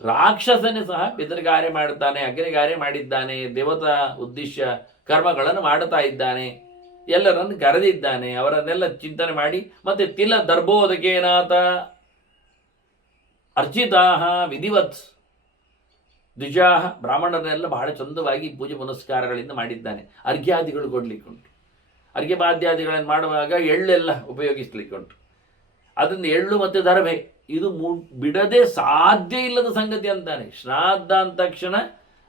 ರಾಕ್ಷಸನೇ ಸಹ ಪಿತೃಕಾರ್ಯ ಮಾಡುತ್ತಾನೆ, ಅಗ್ನಿಕಾರ್ಯ ಮಾಡಿದ್ದಾನೆ, ದೇವತಾ ಉದ್ದೇಶ ಕರ್ಮಗಳನ್ನು ಮಾಡುತ್ತಾ ಇದ್ದಾನೆ, ಎಲ್ಲರನ್ನು ಕರೆದಿದ್ದಾನೆ, ಅವರನ್ನೆಲ್ಲ ಚಿಂತನೆ ಮಾಡಿ ಮತ್ತೆ ತಿಲ ದರ್ಬೋದಕೇನಾಥ ಅರ್ಚಿತಾಹ ವಿಧಿವತ್ ದ್ವಿಜಾಹ, ಬ್ರಾಹ್ಮಣರನ್ನೆಲ್ಲ ಬಹಳ ಚಂದವಾಗಿ ಪೂಜೆ ಪುನಸ್ಕಾರಗಳಿಂದ ಮಾಡಿದ್ದಾನೆ. ಅರ್ಘ್ಯಾದಿಗಳು ಕೊಡಲಿಕ್ಕುಂಟು. ಅರ್ಘ್ಯಪಾದ್ಯಾದಿಗಳನ್ನು ಮಾಡುವಾಗ ಎಳ್ಳೆಲ್ಲ ಉಪಯೋಗಿಸ್ಲಿಕ್ಕುಂಟು. ಅದನ್ನು ಎಳ್ಳು ಮತ್ತು ದರಬೆ ಇದು ಬಿಡದೆ ಸಾಧ್ಯ ಇಲ್ಲದ ಸಂಗತಿ ಅಂತಾನೆ. ಶ್ರಾದ್ದ ಅಂದ ತಕ್ಷಣ,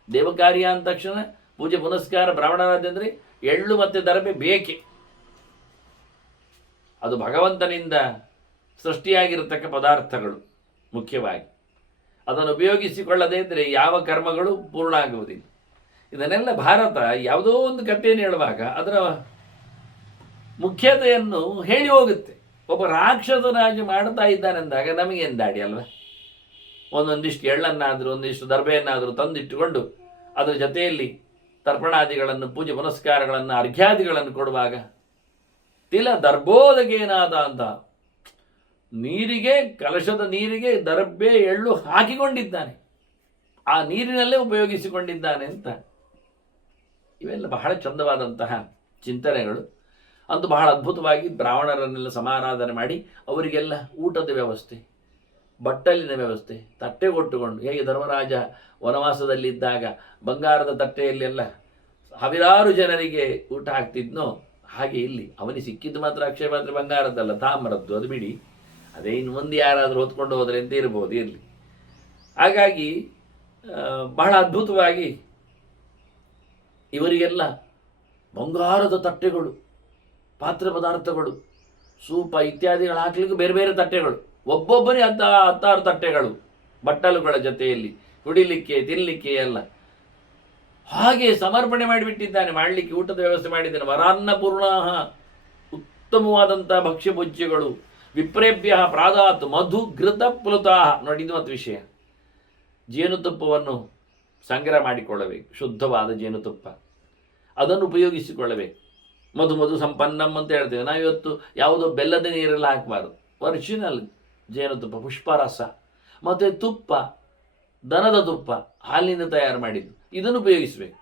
ದೇವಕಾರ್ಯ ಅಂದ ತಕ್ಷಣ, ಪೂಜೆ ಪುನಸ್ಕಾರ ಬ್ರಾಹ್ಮಣರಾಧ್ಯ ಅಂದರೆ ಎಳ್ಳು ಮತ್ತು ದರಬೆ ಬೇಕೆ. ಅದು ಭಗವಂತನಿಂದ ಸೃಷ್ಟಿಯಾಗಿರತಕ್ಕ ಪದಾರ್ಥಗಳು ಮುಖ್ಯವಾಗಿ. ಅದನ್ನು ಉಪಯೋಗಿಸಿಕೊಳ್ಳದೇ ಇದ್ದರೆ ಯಾವ ಕರ್ಮಗಳು ಪೂರ್ಣ ಆಗುವುದಿಲ್ಲ. ಇದನ್ನೆಲ್ಲ ಭಾರತ ಯಾವುದೋ ಒಂದು ಕಥೆಯನ್ನು ಹೇಳುವಾಗ ಅದರ ಮುಖ್ಯತೆಯನ್ನು ಹೇಳಿ ಹೋಗುತ್ತೆ. ಒಬ್ಬ ರಾಕ್ಷಸರಾಜ ಮಾಡ್ತಾ ಇದ್ದಾನೆಂದಾಗ ನಮಗೇನು ದಾಡಿ ಅಲ್ವ? ಒಂದೊಂದಿಷ್ಟು ಎಳ್ಳನ್ನಾದರೂ ಒಂದಿಷ್ಟು ದರ್ಬೆಯನ್ನಾದರೂ ತಂದಿಟ್ಟುಕೊಂಡು ಅದರ ಜೊತೆಯಲ್ಲಿ ತರ್ಪಣಾದಿಗಳನ್ನು, ಪೂಜೆ ಪುನಸ್ಕಾರಗಳನ್ನು, ಅರ್ಘ್ಯಾದಿಗಳನ್ನು ಕೊಡುವಾಗ ತಿಲ ದರ್ಬೋದಗೇನಾದ ಅಂತ ನೀರಿಗೆ, ಕಲಶದ ನೀರಿಗೆ ದರ್ಬೆ ಎಳ್ಳು ಹಾಕಿಕೊಂಡಿದ್ದಾನೆ, ಆ ನೀರಿನಲ್ಲೇ ಉಪಯೋಗಿಸಿಕೊಂಡಿದ್ದಾನೆ ಅಂತ. ಇವೆಲ್ಲ ಬಹಳ ಚಂದವಾದಂತಹ ಚಿಂತನೆಗಳು. ಅಂತೂ ಬಹಳ ಅದ್ಭುತವಾಗಿ ಬ್ರಾಹ್ಮಣರನ್ನೆಲ್ಲ ಸಮಾರಾಧನೆ ಮಾಡಿ ಅವರಿಗೆಲ್ಲ ಊಟದ ವ್ಯವಸ್ಥೆ, ಬಟ್ಟಲಿನ ವ್ಯವಸ್ಥೆ, ತಟ್ಟೆ ಕೊಟ್ಟುಕೊಂಡು, ಹೇಗೆ ಧರ್ಮರಾಜ ವನವಾಸದಲ್ಲಿದ್ದಾಗ ಬಂಗಾರದ ತಟ್ಟೆಯಲ್ಲೆಲ್ಲ ಸಾವಿರಾರು ಜನರಿಗೆ ಊಟ ಹಾಕ್ತಿದ್ನೋ ಹಾಗೆ ಇಲ್ಲಿ ಅವನಿಗೆ ಸಿಕ್ಕಿದ್ದು ಮಾತ್ರ ಅಕ್ಷಯ ಪಾತ್ರೆ ಬಂಗಾರದ್ದಲ್ಲ, ತಾಮ್ರದ್ದು, ಅದು ಬಿಡಿ, ಅದೇ ಇನ್ನು ಮುಂದೆ ಯಾರಾದರೂ ಹೊತ್ಕೊಂಡು ಹೋದರೆ ಅಂತ ಇರ್ಬೋದು, ಇರಲಿ. ಹಾಗಾಗಿ ಬಹಳ ಅದ್ಭುತವಾಗಿ ಇವರಿಗೆಲ್ಲ ಬಂಗಾರದ ತಟ್ಟೆಗಳು, ಪಾತ್ರೆ ಪದಾರ್ಥಗಳು, ಸೂಪ ಇತ್ಯಾದಿಗಳು ಹಾಕ್ಲಿಕ್ಕೆ ಬೇರೆ ಬೇರೆ ತಟ್ಟೆಗಳು, ಒಬ್ಬೊಬ್ಬರೇ 10 ತಟ್ಟೆಗಳು, ಬಟ್ಟಲುಗಳ ಜೊತೆಯಲ್ಲಿ ಕುಡಿಲಿಕ್ಕೆ ತಿನ್ನಲಿಕ್ಕೆ ಎಲ್ಲ ಹಾಗೆ ಸಮರ್ಪಣೆ ಮಾಡಿಬಿಟ್ಟಿದ್ದಾನೆ. ಮಾಡಲಿಕ್ಕೆ ಊಟದ ವ್ಯವಸ್ಥೆ ಮಾಡಿದ್ದಾನೆ. ವರಾನ್ನಪೂರ್ಣಾಹ, ಉತ್ತಮವಾದಂಥ ಭಕ್ಷ್ಯ ಭೋಜ್ಯಗಳು, ವಿಪ್ರೇಭ್ಯ ಪ್ರಾದಾತ್ ಮಧು ಘೃತ ಪ್ಲುತಾಹ. ನೋಡಿ, ಇದು ಮತ್ತು ವಿಷಯ. ಜೇನುತುಪ್ಪವನ್ನು ಸಂಗ್ರಹ ಮಾಡಿಕೊಳ್ಳಬೇಕು, ಶುದ್ಧವಾದ ಜೇನುತುಪ್ಪ, ಅದನ್ನು ಉಪಯೋಗಿಸಿಕೊಳ್ಳಬೇಕು. ಮಧು ಸಂಪನ್ನಂ ಅಂತ ಹೇಳ್ತೇವೆ ನಾವಿವತ್ತು. ಯಾವುದೋ ಬೆಲ್ಲದ ನೀರೆಲ್ಲ ಹಾಕಬಾರ್ದು, ಒರಿಜಿನಲ್ ಜೇನುತುಪ್ಪ, ಪುಷ್ಪರಸ, ಮತ್ತು ತುಪ್ಪ, ದನದ ತುಪ್ಪ, ಹಾಲಿನಿಂದ ತಯಾರು ಮಾಡಿದ್ದು, ಇದನ್ನು ಉಪಯೋಗಿಸಬೇಕು.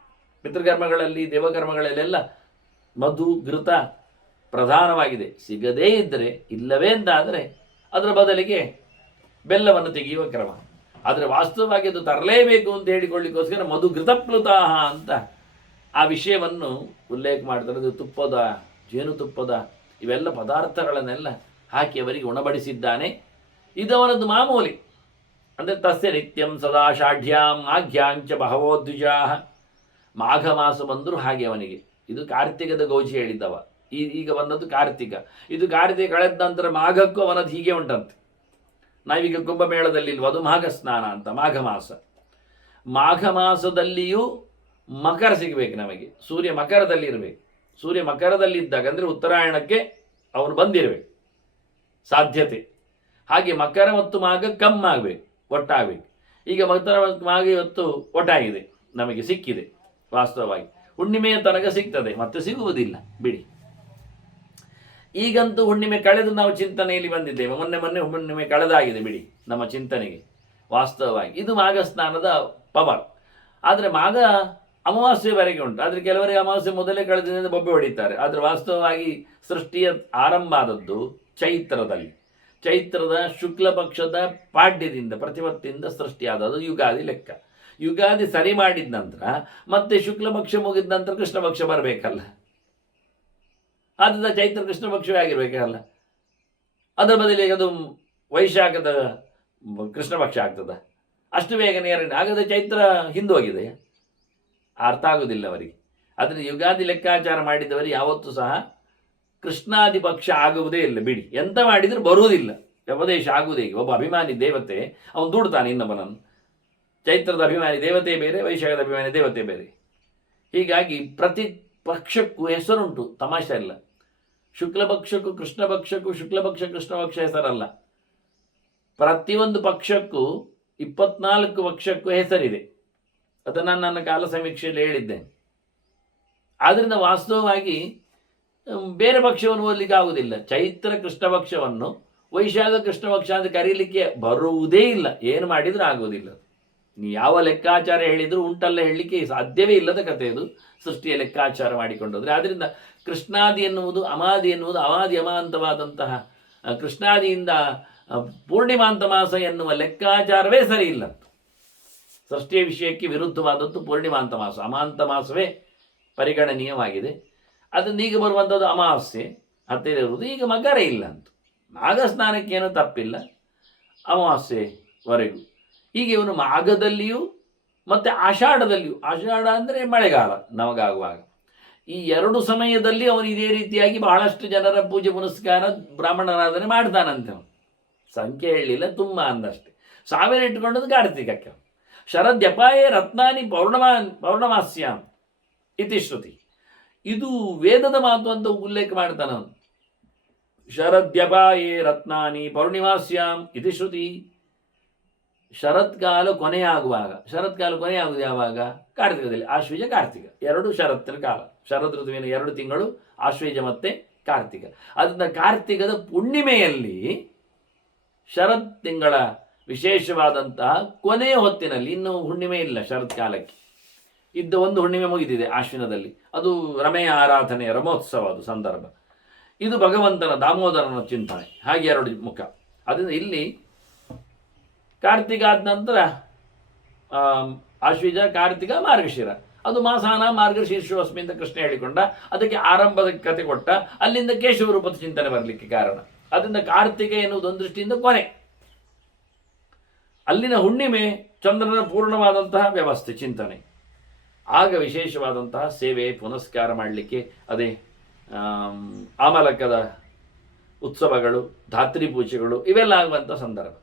ಪಿತೃಕರ್ಮಗಳಲ್ಲಿ, ದೇವಕರ್ಮಗಳಲ್ಲೆಲ್ಲ ಮಧು ಘೃತ ಪ್ರಧಾನವಾಗಿದೆ. ಸಿಗದೇ ಇದ್ದರೆ, ಇಲ್ಲವೇ ಎಂದಾದರೆ ಅದರ ಬದಲಿಗೆ ಬೆಲ್ಲವನ್ನು ತೆಗೆಯುವ ಕ್ರಮ. ಆದರೆ ವಾಸ್ತವವಾಗಿ ಅದು ತರಲೇಬೇಕು ಅಂತ ಹೇಳಿಕೊಳ್ಳಿಕ್ಕೋಸ್ಕರ ಮಧು ಘೃತಪ್ಲುತಾಹ ಅಂತ ಆ ವಿಷಯವನ್ನು ಉಲ್ಲೇಖ ಮಾಡ್ತಾರೆ. ಅದು ತುಪ್ಪದ, ಜೇನುತುಪ್ಪದ ಇವೆಲ್ಲ ಪದಾರ್ಥಗಳನ್ನೆಲ್ಲ ಹಾಕಿ ಅವರಿಗೆ ಉಣಬಡಿಸಿದ್ದಾನೆ. ಇದವರದ್ದು ಮಾಮೂಲಿ. ಅಂದರೆ ತಸ್ಯ ನಿತ್ಯಂ ಸದಾ ಷಾಢ್ಯಾಂ ಆಘ್ಯಾಂಚ ಬಹವೋದ್ವಿಜಾ. ಮಾಘ ಮಾಸ ಬಂದರೂ ಹಾಗೆ ಅವನಿಗೆ. ಇದು ಕಾರ್ತಿಕದ ಗೌಜಿ ಹೇಳಿದ್ದವ. ಈಗ ಬಂದದ್ದು ಕಾರ್ತಿಕ. ಇದು ಕಾರ್ತಿಕ ಕಳೆದ ನಂತರ ಮಾಘಕ್ಕೂ ಅವನದ್ದು ಹೀಗೆ ಉಂಟಂತೆ. ನಾವೀಗ ಕುಂಭಮೇಳದಲ್ಲಿ ಇಲ್ವ, ಅದು ಮಾಘ ಸ್ನಾನ ಅಂತ. ಮಾಘ ಮಾಸ, ಮಾಘ ಮಾಸದಲ್ಲಿಯೂ ಮಕರ ಸಿಗಬೇಕು ನಮಗೆ. ಸೂರ್ಯ ಮಕರದಲ್ಲಿ ಇರಬೇಕು. ಸೂರ್ಯ ಮಕರದಲ್ಲಿದ್ದಾಗ ಅಂದರೆ ಉತ್ತರಾಯಣಕ್ಕೆ ಅವನು ಬಂದಿರಬೇಕು ಸಾಧ್ಯತೆ. ಹಾಗೆ ಮಕರ ಮತ್ತು ಮಾಘ ಕಮ್ಮಾಗಬೇಕು, ಒಟ್ಟಾಗಬೇಕು. ಈಗ ಮಕರ ಮತ್ತು ಮಾಘ ಇವತ್ತು ಒಟ್ಟಾಗಿದೆ, ನಮಗೆ ಸಿಕ್ಕಿದೆ. ವಾಸ್ತವವಾಗಿ ಹುಣ್ಣಿಮೆಯ ತನಕ ಸಿಗ್ತದೆ, ಮತ್ತೆ ಸಿಗುವುದಿಲ್ಲ ಬಿಡಿ. ಈಗಂತೂ ಹುಣ್ಣಿಮೆ ಕಳೆದು ನಾವು ಚಿಂತನೆಯಲ್ಲಿ ಬಂದಿದ್ದೇವೆ. ಮೊನ್ನೆ ಹುಣ್ಣಿಮೆ ಕಳೆದಾಗಿದೆ ಬಿಡಿ ನಮ್ಮ ಚಿಂತನೆಗೆ. ವಾಸ್ತವವಾಗಿ ಇದು ಮಾಘ ಸ್ನಾನದ ಪವರ್. ಆದರೆ ಮಾಘ ಅಮಾವಾಸ್ಯೆವರೆಗೆ ಉಂಟು. ಆದರೆ ಕೆಲವರಿಗೆ ಅಮಾವಾಸ್ಯೆ ಮೊದಲೇ ಕಳೆದಿದ್ದರಿಂದ ಬೊಬ್ಬೆ ಹೊಡಿತಾರೆ. ಆದರೆ ವಾಸ್ತವವಾಗಿ ಸೃಷ್ಟಿಯ ಆರಂಭ ಆದದ್ದು ಚೈತ್ರದಲ್ಲಿ. ಚೈತ್ರದ ಶುಕ್ಲ ಪಕ್ಷದ ಪಾಡ್ಯದಿಂದ, ಪ್ರತಿಪತ್ತಿಯಿಂದ ಸೃಷ್ಟಿಯಾದದ್ದು ಯುಗಾದಿ ಲೆಕ್ಕ. ಯುಗಾದಿ ಸರಿ ಮಾಡಿದ ನಂತರ ಮತ್ತೆ ಶುಕ್ಲ ಪಕ್ಷ ಮುಗಿದ ನಂತರ ಕೃಷ್ಣ ಪಕ್ಷ ಬರಬೇಕಲ್ಲ. ಆದ್ದರಿಂದ ಚೈತ್ರ ಕೃಷ್ಣ ಪಕ್ಷವೇ ಆಗಿರ್ಬೇಕಲ್ಲ. ಅದರ ಬದಲಿಗೆ ಅದು ವೈಶಾಖದ ಕೃಷ್ಣ ಪಕ್ಷ ಆಗ್ತದ? ಅಷ್ಟು ಬೇಗನೆ ಹಾಗಾದರೆ ಚೈತ್ರ ಹಿಂದೋಗಿದೆ, ಅರ್ಥ ಆಗುವುದಿಲ್ಲ ಅವರಿಗೆ. ಆದರೆ ಯುಗಾದಿ ಲೆಕ್ಕಾಚಾರ ಮಾಡಿದವರು ಯಾವತ್ತೂ ಸಹ ಕೃಷ್ಣಾದಿ ಪಕ್ಷ ಆಗುವುದೇ ಇಲ್ಲ ಬಿಡಿ. ಎಂತ ಮಾಡಿದರೂ ಬರುವುದಿಲ್ಲ, ವ್ಯಪದೇಶ ಆಗುವುದೇ. ಒಬ್ಬ ಅಭಿಮಾನಿ ದೇವತೆ ಅವನು ದೂಡ್ತಾನೆ ಇನ್ನೊಬ್ಬನನ್ನು. ಚೈತ್ರದ ಅಭಿಮಾನಿ ದೇವತೆ ಬೇರೆ, ವೈಶಾಖದ ಅಭಿಮಾನಿ ದೇವತೆ ಬೇರೆ. ಹೀಗಾಗಿ ಪ್ರತಿ ಪಕ್ಷಕ್ಕೂ ಹೆಸರುಂಟು, ತಮಾಷೆ ಇಲ್ಲ. ಶುಕ್ಲ ಪಕ್ಷಕ್ಕೂ ಕೃಷ್ಣ ಪಕ್ಷಕ್ಕೂ, ಶುಕ್ಲ ಪಕ್ಷ ಕೃಷ್ಣ ಪಕ್ಷ ಹೆಸರಲ್ಲ. ಪ್ರತಿಯೊಂದು ಪಕ್ಷಕ್ಕೂ 24 ಪಕ್ಷಕ್ಕೂ ಹೆಸರಿದೆ. ಅದನ್ನು ನಾನು ನನ್ನ ಕಾಲ ಸಮೀಕ್ಷೆಯಲ್ಲಿ ಹೇಳಿದ್ದೇನೆ. ಆದ್ದರಿಂದ ವಾಸ್ತವವಾಗಿ ಬೇರೆ ಪಕ್ಷವನ್ನು ಓದಲಿಕ್ಕೆ ಆಗುವುದಿಲ್ಲ. ಚೈತ್ರ ಕೃಷ್ಣ ಪಕ್ಷವನ್ನು ವೈಶಾಖ ಕೃಷ್ಣ ಪಕ್ಷ ಅಂತ ಕರೀಲಿಕ್ಕೆ ಬರುವುದೇ ಇಲ್ಲ. ಏನು ಮಾಡಿದರೂ ಆಗುವುದಿಲ್ಲ. ನೀವು ಯಾವ ಲೆಕ್ಕಾಚಾರ ಹೇಳಿದರೂ ಉಂಟಲ್ಲ ಹೇಳಲಿಕ್ಕೆ ಸಾಧ್ಯವೇ ಇಲ್ಲದ ಕಥೆ ಅದು, ಸೃಷ್ಟಿಯ ಲೆಕ್ಕಾಚಾರ ಮಾಡಿಕೊಂಡೋದ್ರೆ. ಆದ್ದರಿಂದ ಕೃಷ್ಣಾದಿ ಎನ್ನುವುದು, ಅಮಾದಿ ಎನ್ನುವುದು, ಅಮಾದಿ ಅಮಾಂತವಾದಂತಹ ಕೃಷ್ಣಾದಿಯಿಂದ ಪೂರ್ಣಿಮಾಂತ ಮಾಸ ಎನ್ನುವ ಲೆಕ್ಕಾಚಾರವೇ ಸರಿ ಇಲ್ಲ. ಸೃಷ್ಟಿಯ ವಿಷಯಕ್ಕೆ ವಿರುದ್ಧವಾದದ್ದು ಪೂರ್ಣಿಮಾಂತ ಮಾಸ. ಅಮಾಂತ ಮಾಸವೇ ಪರಿಗಣನೀಯವಾಗಿದೆ. ಅದನ್ನು ಈಗ ಬರುವಂಥದ್ದು ಅಮಾವಾಸ್ಯೆ ಹತ್ತಿರ ಇರುವುದು. ಈಗ ಮಕರ ಇಲ್ಲ ಅಂತ. ಮಾಘ ಸ್ನಾನಕ್ಕೇನೂ ತಪ್ಪಿಲ್ಲ, ಅಮಾವಾಸ್ಯೆವರೆಗೂ. ಹೀಗೆ ಇವನು ಮಾಘದಲ್ಲಿಯೂ ಮತ್ತು ಆಷಾಢದಲ್ಲಿಯೂ, ಆಷಾಢ ಅಂದರೆ ಮಳೆಗಾಲ ನಮಗಾಗುವಾಗ, ಈ 2 ಸಮಯದಲ್ಲಿ ಅವನು ಇದೇ ರೀತಿಯಾಗಿ ಬಹಳಷ್ಟು ಜನರ ಪೂಜೆ ಪುನಸ್ಕಾರ ಬ್ರಾಹ್ಮಣರಾಧನೆ ಮಾಡ್ತಾನಂತೆ. ಅವನು ಸಂಖ್ಯೆ ಹೇಳಲಿಲ್ಲ, ತುಂಬ ಅಂದಷ್ಟೆ. 1000 ಇಟ್ಕೊಂಡದ್ದು ಕಾರ್ತಿಕಕ್ಕೆ. ಶರದ್ಯಪಾಯೇ ರತ್ನಾನಿ ಪೌರ್ಣಮಾಸ್ಯಾಂ ಇತಿ ಶ್ರುತಿ. ಇದು ವೇದದ ಮಾತು ಅಂತ ಉಲ್ಲೇಖ ಮಾಡ್ತಾನೆ ಅವನು. ಶರದ್ಯಪಾಯೇ ರತ್ನಾನಿ ಪೌರ್ಣಿಮಾಸ್ಯಾಂ ಇತಿ ಶ್ರುತಿ. ಶರತ್ಕಾಲ ಕೊನೆಯಾಗುವಾಗ, ಶರತ್ಕಾಲ ಕೊನೆಯಾಗುವುದು ಯಾವಾಗ? ಕಾರ್ತಿಕದಲ್ಲಿ. ಆಶ್ವೀಜ ಕಾರ್ತಿಕ ಎರಡು ಶರತ್ತಿನ ಕಾಲ, ಶರದ್ ಋತುವಿನ 2 ತಿಂಗಳು ಆಶ್ವೀಜ ಮತ್ತೆ ಕಾರ್ತಿಕ. ಅದರಿಂದ ಕಾರ್ತಿಕದ ಪೂರ್ಣಿಮೆಯಲ್ಲಿ ಶರತ್ ತಿಂಗಳ ವಿಶೇಷವಾದಂತಹ ಕೊನೆಯ ಹೊತ್ತಿನಲ್ಲಿ, ಇನ್ನೂ ಹುಣ್ಣಿಮೆ ಇಲ್ಲ ಶರತ್ಕಾಲಕ್ಕೆ, ಇದ್ದ ಒಂದು ಹುಣ್ಣಿಮೆ ಮುಗಿದಿದೆ ಆಶ್ವಿನದಲ್ಲಿ, ಅದು ರಮೆಯ ಆರಾಧನೆಯ ರಮೋತ್ಸವ ಅದು ಸಂದರ್ಭ. ಇದು ಭಗವಂತನ ದಾಮೋದರನ ಚಿಂತನೆ. ಹಾಗೆ 2 ಮುಖ. ಅದರಿಂದ ಇಲ್ಲಿ ಕಾರ್ತಿಕ ಆದ ನಂತರ ಆಶ್ವೀಜ, ಕಾರ್ತಿಕ, ಮಾರ್ಗಶಿರ. ಅದು ಮಾಸಾನ ಮಾರ್ಗಶೀರ್ಷೋಸ್ಮಿ ಅಂತ ಕೃಷ್ಣ ಹೇಳಿಕೊಂಡ, ಅದಕ್ಕೆ ಆರಂಭದ ಕತೆ ಕೊಟ್ಟ, ಅಲ್ಲಿಂದ ಕೇಶವ ರೂಪದ ಚಿಂತನೆ ಬರಲಿಕ್ಕೆ ಕಾರಣ. ಅದರಿಂದ ಕಾರ್ತಿಕ ಎನ್ನುವುದೊಂದು ದೃಷ್ಟಿಯಿಂದ ಕೊನೆ. ಅಲ್ಲಿನ ಹುಣ್ಣಿಮೆ ಚಂದ್ರನ ಪೂರ್ಣವಾದಂತಹ ವ್ಯವಸ್ಥೆ ಚಿಂತನೆ. ಆಗ ವಿಶೇಷವಾದಂತಹ ಸೇವೆ ಪುನಸ್ಕಾರ ಮಾಡಲಿಕ್ಕೆ ಅದೇ ಆಮಲಕದ ಉತ್ಸವಗಳು, ಧಾತ್ರಿ ಪೂಜೆಗಳು ಇವೆಲ್ಲ ಆಗುವಂಥ ಸಂದರ್ಭ.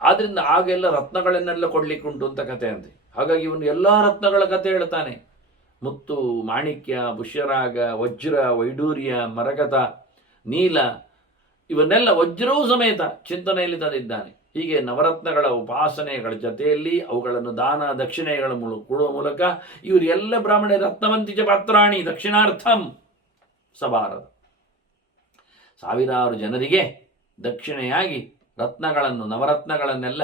ಆದ್ದರಿಂದ ಆಗೆಲ್ಲ ರತ್ನಗಳನ್ನೆಲ್ಲ ಕೊಡ್ಲಿಕ್ಕೆ ಉಂಟು ಅಂತ ಕತೆ ಅಂತೆ. ಹಾಗಾಗಿ ಇವನು ಎಲ್ಲ ರತ್ನಗಳ ಕತೆ ಹೇಳ್ತಾನೆ. ಮುತ್ತು, ಮಾಣಿಕ್ಯ, ಪುಷ್ಯರಾಗ, ವಜ್ರ, ವೈಡೂರ್ಯ, ಮರಗತ, ನೀಲ, ಇವನ್ನೆಲ್ಲ ವಜ್ರವೂ ಸಮೇತ ಚಿಂತನೆಯಲ್ಲಿ ತಂದಿದ್ದಾನೆ. ಹೀಗೆ ನವರತ್ನಗಳ ಉಪಾಸನೆಗಳ ಜೊತೆಯಲ್ಲಿ ಅವುಗಳನ್ನು ದಾನ ದಕ್ಷಿಣೆಗಳ ಕೊಡುವ ಮೂಲಕ ಇವರೆಲ್ಲ ಬ್ರಾಹ್ಮಣ ರತ್ನವಂತಿಚ ಪಾತ್ರಾಣಿ ದಕ್ಷಿಣಾರ್ಥಂ ಸಬಾರದ. ಸಾವಿರಾರು ಜನರಿಗೆ ದಕ್ಷಿಣೆಯಾಗಿ ರತ್ನಗಳನ್ನು, ನವರತ್ನಗಳನ್ನೆಲ್ಲ,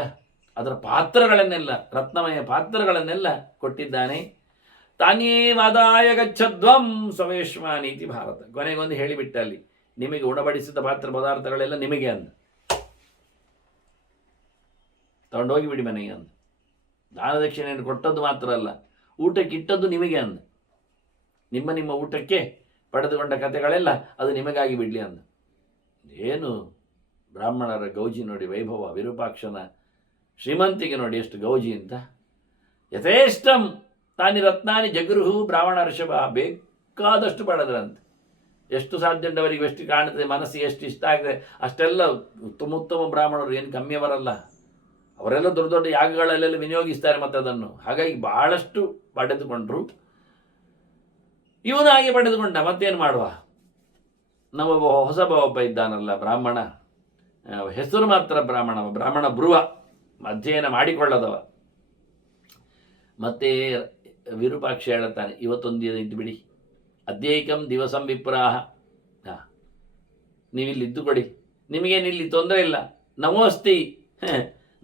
ಅದರ ಪಾತ್ರಗಳನ್ನೆಲ್ಲ, ರತ್ನಮಯ ಪಾತ್ರಗಳನ್ನೆಲ್ಲ ಕೊಟ್ಟಿದ್ದಾನೆ. ತಾನೇವಾದಾಯ ಗಚ್ಚಧ್ವಂ ಸ್ವವೇಶ್ಮ ನೀತಿ ಭಾರತ. ಕೊನೆಗೊಂದು ಹೇಳಿಬಿಟ್ಟ ಅಲ್ಲಿ, ನಿಮಗೆ ಉಣಬಡಿಸಿದ ಪಾತ್ರ ಪದಾರ್ಥಗಳೆಲ್ಲ ನಿಮಗೆ ಅಂದ, ತಗೊಂಡೋಗಿ ಬಿಡಿ ಮನೆಗೆ ಅಂದ. ದಾನ ದಕ್ಷಿಣೆಯನ್ನು ಕೊಟ್ಟದ್ದು ಮಾತ್ರ ಅಲ್ಲ, ಊಟಕ್ಕೆ ಇಟ್ಟದ್ದು ನಿಮಗೆ ಅಂದ. ನಿಮ್ಮ ಊಟಕ್ಕೆ ಪಡೆದುಕೊಂಡ ಕಥೆಗಳೆಲ್ಲ ಅದು ನಿಮಗಾಗಿ ಬಿಡಲಿ ಅಂದ. ಏನು ಬ್ರಾಹ್ಮಣರ ಗೌಜಿ ನೋಡಿ, ವೈಭವ, ವಿರೂಪಾಕ್ಷನ ಶ್ರೀಮಂತಿಗೆ ನೋಡಿ ಎಷ್ಟು ಗೌಜಿ ಅಂತ. ಯಥೇಷ್ಟಂ ತಾನಿ ರತ್ನಾನಿ ಜಗೃಹು ಬ್ರಾಹ್ಮಣ ಋಷಭ. ಬೇಕಾದಷ್ಟು ಪಡೆದ್ರಂತೆ. ಎಷ್ಟು ಸಾಧ್ಯ ಉಂಟವರಿಗೆ, ಎಷ್ಟು ಕಾಣುತ್ತದೆ, ಮನಸ್ಸಿಗೆ ಎಷ್ಟು ಇಷ್ಟ ಆಗಿದೆ ಅಷ್ಟೆಲ್ಲ. ಉತ್ತಮ ಬ್ರಾಹ್ಮಣರು ಏನು ಕಮ್ಮಿಯವರಲ್ಲ, ಅವರೆಲ್ಲ ದೊಡ್ಡ ದೊಡ್ಡ ಯಾಗಗಳಲ್ಲೆಲ್ಲ ವಿನಿಯೋಗಿಸ್ತಾರೆ ಮತ್ತೆ ಅದನ್ನು. ಹಾಗಾಗಿ ಬಹಳಷ್ಟು ಪಡೆದುಕೊಂಡ್ರು. ಇವನು ಹಾಗೆ ಪಡೆದುಕೊಂಡ. ಮತ್ತೇನು ಮಾಡುವ? ನಮ್ಮ ಹೊಸಬ ಒಬ್ಬ ಇದ್ದಾನಲ್ಲ ಬ್ರಾಹ್ಮಣ, ಹೆಸರು ಮಾತ್ರ ಬ್ರಾಹ್ಮಣ ಬ್ರುವ, ಅಧ್ಯಯನ ಮಾಡಿಕೊಳ್ಳದವ. ಮತ್ತೆ ವಿರೂಪಾಕ್ಷ ಹೇಳುತ್ತಾನೆ, ಇವತ್ತೊಂದು ಇದ್ದು ಬಿಡಿ, ಅದ್ಯೈಕಂ ದಿವಸಂ ವಿಪ್ರಾಹ, ನೀವಿಲ್ಲಿ ಇದ್ದು ಕೊಡಿ, ನಿಮಗೇನಿಲ್ಲಿ ತೊಂದರೆ ಇಲ್ಲ.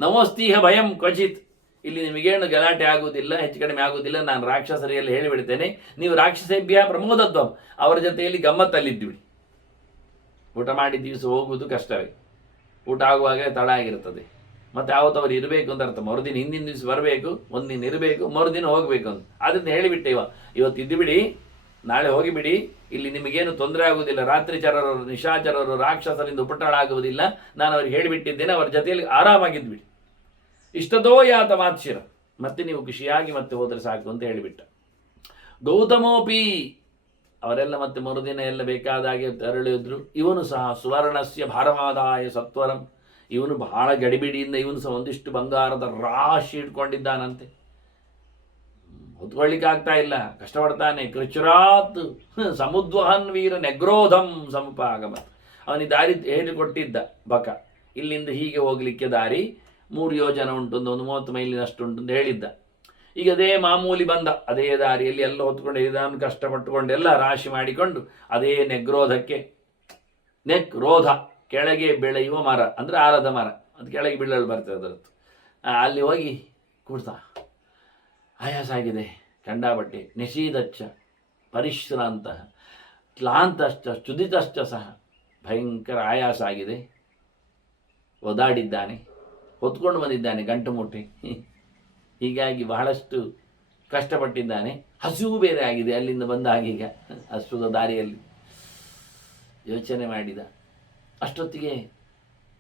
ನಮೋಸ್ತೀಹ ಭಯಂ ಕ್ವಚಿತ್. ಇಲ್ಲಿ ನಿಮಗೇನು ಗಲಾಟೆ ಆಗುವುದಿಲ್ಲ, ಹೆಚ್ಚು ಕಡಿಮೆ ಆಗುವುದಿಲ್ಲ. ನಾನು ರಾಕ್ಷಸರಿಯಲ್ಲಿ ಹೇಳಿಬಿಡ್ತೇನೆ, ನೀವು ರಾಕ್ಷಸೇಭ್ಯ ಪ್ರಮೋದತ್ವಂ, ಅವರ ಜೊತೆಯಲ್ಲಿ ಗಮ್ಮತ್ತಲ್ಲಿದ್ದುಬಿಡಿ. ಊಟ ಮಾಡಿದ ದಿವಸ ಹೋಗುವುದು ಕಷ್ಟವೇ, ಊಟ ಆಗುವಾಗ ತಡ ಆಗಿರ್ತದೆ. ಮತ್ತು ಯಾವತ್ತು ಅವರು ಇರಬೇಕು ಅಂತ ಅರ್ಥ. ಮರುದಿನ ಹಿಂದಿನ ದಿವಸ ಬರಬೇಕು, ಒಂದಿನ ಇರಬೇಕು, ಮರುದಿನ ಹೋಗಬೇಕು ಅಂತ. ಆದ್ದರಿಂದ ಹೇಳಿಬಿಟ್ಟೆ, ಇವತ್ತು ಇದ್ದು ಬಿಡಿ, ನಾಳೆ ಹೋಗಿಬಿಡಿ, ಇಲ್ಲಿ ನಿಮಗೇನು ತೊಂದರೆ ಆಗುವುದಿಲ್ಲ. ರಾತ್ರಿಚರರು, ನಿಶಾಚರರು, ರಾಕ್ಷಸರಿಂದ ಉಪಟಳ ಆಗುವುದಿಲ್ಲ. ನಾನು ಅವ್ರಿಗೆ ಹೇಳಿಬಿಟ್ಟಿದ್ದೇನೆ, ಅವರ ಜೊತೆಯಲ್ಲಿ ಆರಾಮಾಗಿದ್ದುಬಿಡಿ. ಇಷ್ಟದೋ ಯಾತ ಮಾತ್ಸಿರ, ಮತ್ತೆ ನೀವು ಖುಷಿಯಾಗಿ ಮತ್ತೆ ಹೋದರೆ ಸಾಕು ಅಂತ ಹೇಳಿಬಿಟ್ಟ. ಗೌತಮೋಪಿ, ಅವರೆಲ್ಲ ಮತ್ತೆ ಮರುದಿನ ಎಲ್ಲ ಬೇಕಾದಾಗೆ ತೆರಳಿದ್ರು. ಇವನು ಸಹ ಸುವರ್ಣಸ್ಯ ಭಾರವಾದಾಯ ಸತ್ವರಂ, ಇವನು ಬಹಳ ಗಡಿಬಿಡಿಯಿಂದ ಇವನು ಸಹ ಒಂದಿಷ್ಟು ಬಂಗಾರದ ರಾಶಿ ಇಟ್ಕೊಂಡಿದ್ದಾನಂತೆ. ಹೊತ್ಕೊಳ್ಳಿಕ್ಕೆ ಆಗ್ತಾ ಇಲ್ಲ, ಕಷ್ಟಪಡ್ತಾನೆ. ಕೃಚುರಾತ್ ಸಮುದ್ವಹನ್ ವೀರ ನೆಗ್ರೋಧಂ ಸಮಪಾಗಮತ್. ಅವನಿಗೆ ದಾರಿ ಹೇಳಿಕೊಟ್ಟಿದ್ದ ಬಕ, ಇಲ್ಲಿಂದ ಹೀಗೆ ಹೋಗಲಿಕ್ಕೆ ದಾರಿ 3 ಯೋಜನೆ ಉಂಟು, ಒಂದು 30 ಮೈಲಿನಷ್ಟು ಉಂಟು ಅಂತ ಹೇಳಿದ್ದ. ಈಗ ಅದೇ ಮಾಮೂಲಿ ಬಂದ, ಅದೇ ದಾರಿಯಲ್ಲಿ ಎಲ್ಲ ಹೊತ್ಕೊಂಡು ಇದನ್ನು ಕಷ್ಟಪಟ್ಟುಕೊಂಡು ಎಲ್ಲ ರಾಶಿ ಮಾಡಿಕೊಂಡು ಅದೇ ನೆಗ್ರೋಧಕ್ಕೆ, ರೋಧ ಕೆಳಗೆ ಬೆಳೆಯುವ ಮರ ಅಂದರೆ ಆಲದ ಮರ, ಅದು ಕೆಳಗೆ ಬೀಳಲು ಬರ್ತದೆ ಅದರದ್ದು. ಅಲ್ಲಿ ಹೋಗಿ ಕೂಡ್ತಾ, ಆಯಾಸ ಆಗಿದೆ ಕಂಡಾಬಟ್ಟೆ, ನಿಶೀದಚ್ಚ ಪರಿಶ್ರಾಂತ ಕ್ಲಾಂತಶ್ಚ ಚುದಿತಶ್ಚ ಸಹ, ಭಯಂಕರ ಆಯಾಸ ಆಗಿದೆ. ಒದಾಡಿದ್ದಾನೆ, ಹೊತ್ಕೊಂಡು ಬಂದಿದ್ದಾನೆ ಗಂಟು ಮುಟ್ಟಿ, ಹೀಗಾಗಿ ಬಹಳಷ್ಟು ಕಷ್ಟಪಟ್ಟಿದ್ದಾನೆ. ಹಸಿವು ಬೇರೆ ಆಗಿದೆ ಅಲ್ಲಿಂದ ಬಂದ ಆಗೀಗ ಹಸುದ ದಾರಿಯಲ್ಲಿ. ಯೋಚನೆ ಮಾಡಿದ. ಅಷ್ಟೊತ್ತಿಗೆ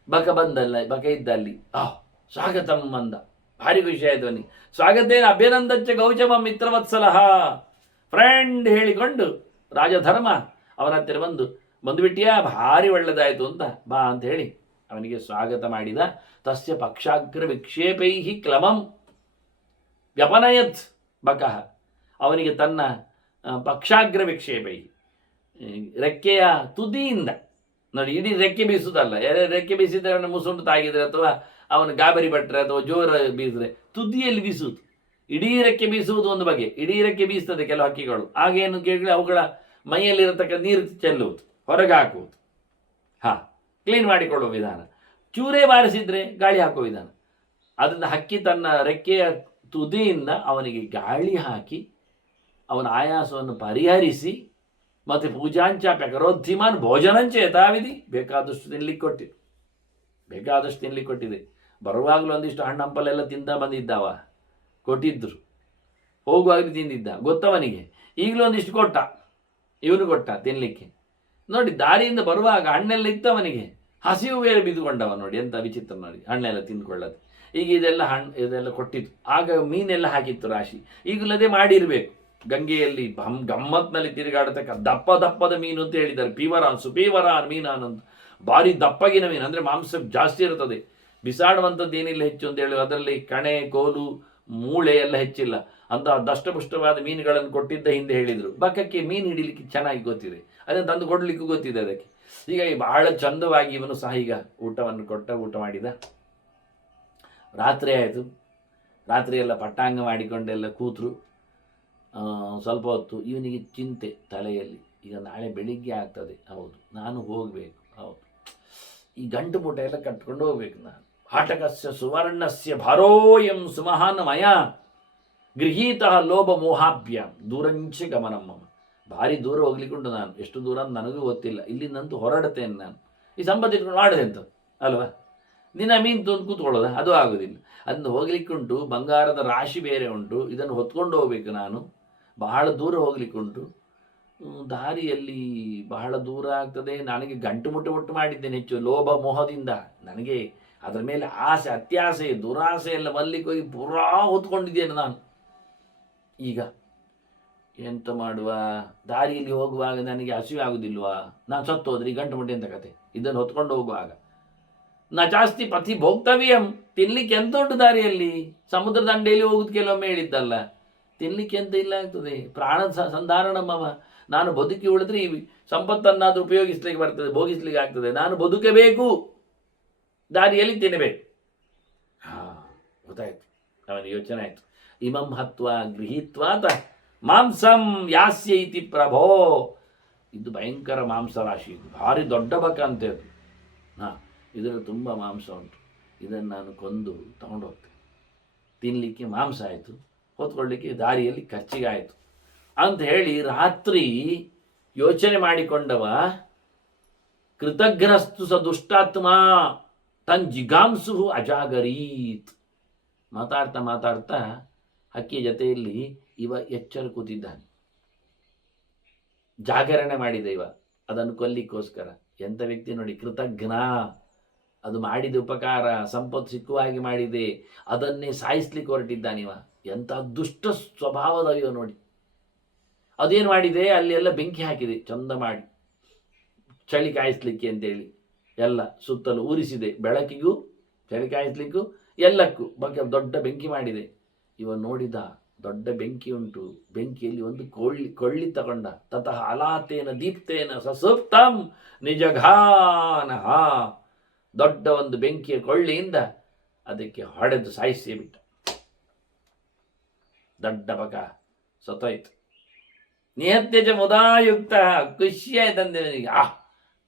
ಬಕ ಇದ್ದ ಅಲ್ಲಿ. ಸ್ವಾಗತಂ ಅಂದ, ಭಾರಿ ಖುಷಿ ಆಯ್ತು ಅವನಿಗೆ. ಸ್ವಾಗತೇನ ಅಭ್ಯನಂದಚ್ಚ ಗೌಚಮ ಮಿತ್ರವತ್ಸಲಹ, ಫ್ರೆಂಡ್ ಹೇಳಿಕೊಂಡು ರಾಜಧರ್ಮ ಅವನ ಹತ್ತಿರ ಬಂದುಬಿಟ್ಟಿಯಾ, ಭಾರಿ ಒಳ್ಳೆದಾಯಿತು ಅಂತ, ಬಾ ಅಂತ ಹೇಳಿ ಅವನಿಗೆ ಸ್ವಾಗತ ಮಾಡಿದ. ತಸ್ಯ ಪಕ್ಷಾಗ್ರ ವಿಕ್ಷೇಪೈ ಕ್ಲಮಂ ವ್ಯಪನಯತ್ ಬಕಃ, ಅವನಿಗೆ ತನ್ನ ಪಕ್ಷಾಗ್ರ ವಿಕ್ಷೇಪೈ ರೆಕ್ಕೆಯ ತುದಿಯಿಂದ, ನೋಡಿ ಇಡೀ ರೆಕ್ಕೆ ಬೀಸುವುದಲ್ಲ, ರೆಕ್ಕೆ ಬೀಸಿದ್ರೆ ಅವನ ಮುಸುಂಡು ತಾಗಿದ್ರೆ ಅಥವಾ ಅವನ ಗಾಬರಿ ಬಟ್ಟರೆ ಅಥವಾ ಜೋರ ಬೀಸಿದ್ರೆ ತುದಿಯಲ್ಲಿ ಬೀಸುವುದು. ಇಡೀ ರೆಕ್ಕೆ ಬೀಸುವುದು ಒಂದು ಬಗೆ, ಇಡೀ ರೆಕ್ಕೆ ಬೀಸ್ತದೆ ಕೆಲವು ಹಕ್ಕಿಗಳು. ಆಗೇನು ಕೇಳಿದ್ರೆ ಅವುಗಳ ಮೈಯಲ್ಲಿರತಕ್ಕ ನೀರು ಚೆಲ್ಲುವುದು, ಹೊರಗೆ ಹಾಕುವುದು, ಕ್ಲೀನ್ ಮಾಡಿಕೊಳ್ಳುವ ವಿಧಾನ. ಚೂರೇ ಬಾರಿಸಿದ್ರೆ ಗಾಳಿ ಹಾಕುವ ವಿಧಾನ. ಅದರಿಂದ ಹಕ್ಕಿ ತನ್ನ ರೆಕ್ಕೆಯ ತುದಿಯಿಂದ ಅವನಿಗೆ ಗಾಳಿ ಹಾಕಿ ಅವನ ಆಯಾಸವನ್ನು ಪರಿಹರಿಸಿ ಮತ್ತು ಪೂಜಾಂಚಾಪ್ಯ ಕರೋದ್ಧಿಮಾನ್ ಭೋಜನಂಚ ಯಥಾವಿಧಿ, ಬೇಕಾದಷ್ಟು ತಿನ್ಲಿಕ್ಕೆ ಕೊಟ್ಟಿದೆ. ಬರುವಾಗಲೂ ಒಂದಿಷ್ಟು ಹಣ್ಣು ಹಂಪಲೆಲ್ಲ ತಿಂದ ಬಂದಿದ್ದಾವ, ಕೊಟ್ಟಿದ್ರು. ಹೋಗುವಾಗಲೂ ತಿಂದಿದ್ದ, ಗೊತ್ತವನಿಗೆ. ಈಗಲೂ ಒಂದಿಷ್ಟು ಕೊಟ್ಟ, ಇವನು ಕೊಟ್ಟ ತಿನ್ನಲಿಕ್ಕೆ. ನೋಡಿ, ದಾರಿಯಿಂದ ಬರುವಾಗ ಹಣ್ಣೆಲ್ಲ ಇತ್ತವನಿಗೆ, ಹಸಿವು ಬೇರೆ ಬಿದ್ದುಕೊಂಡವ. ನೋಡಿ ಎಂಥ ವಿಚಿತ್ರ, ನೋಡಿ ಹಣ್ಣೆಲ್ಲ ತಿಂದ್ಕೊಳ್ಳೋದು. ಈಗ ಇದೆಲ್ಲ ಕೊಟ್ಟಿತ್ತು. ಆಗ ಮೀನೆಲ್ಲ ಹಾಕಿತ್ತು ರಾಶಿ. ಈಗಲದೇ ಮಾಡಿರಬೇಕು. ಗಂಗೆಯಲ್ಲಿ ಗಮ್ಮತ್ನಲ್ಲಿ ತಿರುಗಾಡತಕ್ಕ ದಪ್ಪದ ಮೀನು ಅಂತ ಹೇಳಿದ್ದಾರೆ. ಸುಪೀವರಾನ್ ಮೀನಾನ್ ಅಂತ, ಭಾರಿ ದಪ್ಪಗಿನ ಮೀನು, ಅಂದರೆ ಮಾಂಸ ಜಾಸ್ತಿ ಇರ್ತದೆ. ಬಿಸಾಡುವಂಥದ್ದು ಏನಿಲ್ಲ ಹೆಚ್ಚು ಅಂತ ಹೇಳಿ, ಅದರಲ್ಲಿ ಕಣೆ, ಕೋಲು, ಮೂಳೆ ಎಲ್ಲ ಹೆಚ್ಚಿಲ್ಲ ಅಂತ ದಷ್ಟಪುಷ್ಟವಾದ ಮೀನುಗಳನ್ನು ಕೊಟ್ಟಿದ್ದ ಹಿಂದೆ ಹೇಳಿದರು. ಬಕ್ಕಕ್ಕೆ ಮೀನು ಹಿಡಿಲಿಕ್ಕೆ ಚೆನ್ನಾಗಿ ಗೊತ್ತಿದೆ, ಅದನ್ನು ತಂದು ಕೊಡಲಿಕ್ಕೂ ಗೊತ್ತಿದೆ ಅದಕ್ಕೆ. ಹೀಗಾಗಿ ಬಹಳ ಚಂದವಾಗಿ ಇವನು ಸಹ ಈಗ ಊಟವನ್ನು ಊಟ ಮಾಡಿದ. ರಾತ್ರಿ ಆಯಿತು. ರಾತ್ರಿ ಎಲ್ಲ ಪಟ್ಟಾಂಗ ಮಾಡಿಕೊಂಡೆಲ್ಲ ಕೂತರು. ಸ್ವಲ್ಪ ಹೊತ್ತು ಇವನಿಗೆ ಚಿಂತೆ ತಲೆಯಲ್ಲಿ, ಈಗ ನಾಳೆ ಬೆಳಿಗ್ಗೆ ಆಗ್ತದೆ, ಹೌದು ನಾನು ಹೋಗಬೇಕು, ಹೌದು ಈ ಗಂಟು ಮೂಟ ಎಲ್ಲ ಕಟ್ಕೊಂಡು ಹೋಗ್ಬೇಕು ನಾನು. ಹಾಟಕಸ್ಯ ಸುವರ್ಣಸ್ಯ ಭಾರೋಯಂ ಸುಮಹಾನಮಯ ಗೃಹೀತ ಲೋಭ ಮೋಹಾಭ್ಯ ದೂರಂಚ ಗಮನಮ್ಮ. ಭಾರಿ ದೂರ ಹೋಗ್ಲಿಕ್ಕುಂಟು ನಾನು, ಎಷ್ಟು ದೂರ ಅಂತ ನನಗೂ ಗೊತ್ತಿಲ್ಲ. ಇಲ್ಲಿಂದಂತೂ ಹೊರಡ್ತೇನೆ ನಾನು. ಈ ಸಂಪತ್ತು ಇಟ್ಕೊಂಡು ಮಾಡಿದೆ ಅಂತ ಅಲ್ವಾ, ದಿನ ಮೀನು ತಂದು ಕೂತ್ಕೊಳ್ಳೋದ, ಅದು ಆಗೋದಿಲ್ಲ. ಅದನ್ನು ಹೋಗ್ಲಿಕ್ಕುಂಟು, ಬಂಗಾರದ ರಾಶಿ ಬೇರೆ ಉಂಟು, ಇದನ್ನು ಹೊತ್ಕೊಂಡು ಹೋಗ್ಬೇಕು ನಾನು. ಬಹಳ ದೂರ ಹೋಗ್ಲಿಕ್ಕುಂಟು, ದಾರಿಯಲ್ಲಿ ಬಹಳ ದೂರ ಆಗ್ತದೆ. ನನಗೆ ಗಂಟು ಮುಟ್ಟು ಮಾಡಿದ್ದೇನೆ ಹೆಚ್ಚು ಲೋಭ ಮೋಹದಿಂದ. ನನಗೆ ಅದರ ಮೇಲೆ ಆಸೆ, ಅತ್ಯಾಸೆ, ದುರಾಸೆ ಎಲ್ಲ ಮಲ್ಲಿಗೆ ಹೋಗಿ ಪೂರಾ ಹೊತ್ಕೊಂಡಿದ್ದೇನೆ ನಾನು. ಈಗ ಎಂತ ಮಾಡುವ, ದಾರಿಯಲ್ಲಿ ಹೋಗುವಾಗ ನನಗೆ ಹಸಿವೆ ಆಗುವುದಿಲ್ವಾ? ನಾನು ಸತ್ತು ಹೋದ್ರೆ ಈ ಗಂಟು ಮುಟ್ಟೆ ಅಂತ ಕತೆ. ಇದನ್ನು ಹೊತ್ಕೊಂಡು ಹೋಗುವಾಗ ನ ಜಾಸ್ತಿ ಪಥಿ ಭೋಕ್ತವ್ಯಂ, ತಿನ್ಲಿಕ್ಕೆ ಎಂತ ಉಂಟು ದಾರಿಯಲ್ಲಿ? ಸಮುದ್ರ ದಂಡೆಯಲ್ಲಿ ಹೋಗುದು ಕೆಲವೊಮ್ಮೆ ಹೇಳಿದ್ದಲ್ಲ, ತಿನ್ಲಿಕ್ಕೆ ಎಂತ ಇಲ್ಲ ಆಗ್ತದೆ. ಪ್ರಾಣ ಸಂಧಾರಣಮವ, ನಾನು ಬದುಕಿ ಉಳಿದ್ರೆ ಈ ಸಂಪತ್ತನ್ನಾದ್ರೂ ಉಪಯೋಗಿಸ್ಲಿಕ್ಕೆ ಬರ್ತದೆ, ಭೋಗಿಸ್ಲಿಕ್ಕೆ ಆಗ್ತದೆ. ನಾನು ಬದುಕಬೇಕು, ದಾರಿಯಲ್ಲಿ ತಿನ್ನಬೇಕು. ಗೊತ್ತಾಯ್ತು, ಅವನ ಯೋಚನೆ ಆಯ್ತು. ಇಮಂ ಹತ್ವ ಗೃಹೀತ್ವಾತ ಮಾಂಸಂ ಯಾಸ್ಯ ಇತಿ ಪ್ರಭೋ. ಇದು ಭಯಂಕರ ಮಾಂಸ ರಾಶಿ, ಇದು ಭಾರಿ ದೊಡ್ಡ ಬಕ ಅಂತ ಅದು. ಇದರಲ್ಲಿ ತುಂಬ ಮಾಂಸ ಉಂಟು, ಇದನ್ನು ನಾನು ಕೊಂದು ತಗೊಂಡು ಹೋಗ್ತೇನೆ. ತಿನ್ನಲಿಕ್ಕೆ ಮಾಂಸ ಆಯಿತು, ಹೊತ್ಕೊಳ್ಳಿಕ್ಕೆ ದಾರಿಯಲ್ಲಿ ಖರ್ಚಿಗೆ ಆಯಿತು ಅಂತ ಹೇಳಿ ರಾತ್ರಿ ಯೋಚನೆ ಮಾಡಿಕೊಂಡವ. ಕೃತಘ್ನಸ್ತು ಸ ದುಷ್ಟಾತ್ಮ ತನ್ ಜಿಗಾಂಸು ಅಜಾಗರೀತ್. ಮಾತಾಡ್ತಾ ಹಕ್ಕಿಯ ಜೊತೆಯಲ್ಲಿ ಇವ ಎಚ್ಚರ ಕೂತಿದ್ದಾನೆ. ಜಾಗರಣೆ ಮಾಡಿದ ಇವ ಅದನ್ನು ಕೊಲ್ಲಿಕ್ಕೋಸ್ಕರ. ಎಂಥ ವ್ಯಕ್ತಿ ನೋಡಿ, ಕೃತಜ್ಞ. ಅದು ಮಾಡಿದ ಉಪಕಾರ ಸಂಪತ್ತು ಸಿಕ್ಕುವ ಹಾಗೆ ಮಾಡಿದೆ, ಅದನ್ನೇ ಸಾಯಿಸ್ಲಿಕ್ಕೆ ಹೊರಟಿದ್ದಾನಿವ. ಎಂಥ ದುಷ್ಟ ಸ್ವಭಾವದ ಇವ ನೋಡಿ. ಅದೇನು ಮಾಡಿದೆ, ಅಲ್ಲಿ ಎಲ್ಲ ಬೆಂಕಿ ಹಾಕಿದೆ ಚಂದ ಮಾಡಿ, ಚಳಿ ಕಾಯಿಸ್ಲಿಕ್ಕೆ ಅಂತೇಳಿ ಎಲ್ಲ ಸುತ್ತಲೂ ಉರಿಸಿದೆ. ಬೆಳಕಿಗೂ ಚಳಿ ಕಾಯಿಸ್ಲಿಕ್ಕೂ ಎಲ್ಲಕ್ಕೂ ಬಗ್ಗೆ ದೊಡ್ಡ ಬೆಂಕಿ ಮಾಡಿದೆ. ಇವ ನೋಡಿದ, ದೊಡ್ಡ ಬೆಂಕಿ ಉಂಟು, ಬೆಂಕಿಯಲ್ಲಿ ಒಂದು ಕೊಳ್ಳಿ ತಗೊಂಡ. ತತಃ ಅಲಾತೇನ ದೀಪ್ತೇನ ಸಸುಪ್ತಂ ನಿಜಘಾನಃ. ದೊಡ್ಡ ಒಂದು ಬೆಂಕಿಯ ಕೊಳ್ಳಿಯಿಂದ ಅದಕ್ಕೆ ಹೊಡೆದು ಸಾಯಿಸೇ ಬಿಟ್ಟ. ದೊಡ್ಡ ಬಕ ಸತ್ತೋಯ್ತು. ನಿಹತ್ಯಜ ಮುದಾಯುಕ್ತ. ಖುಷಿ ಆಯ್ತಂದೆ ನನಗೆ.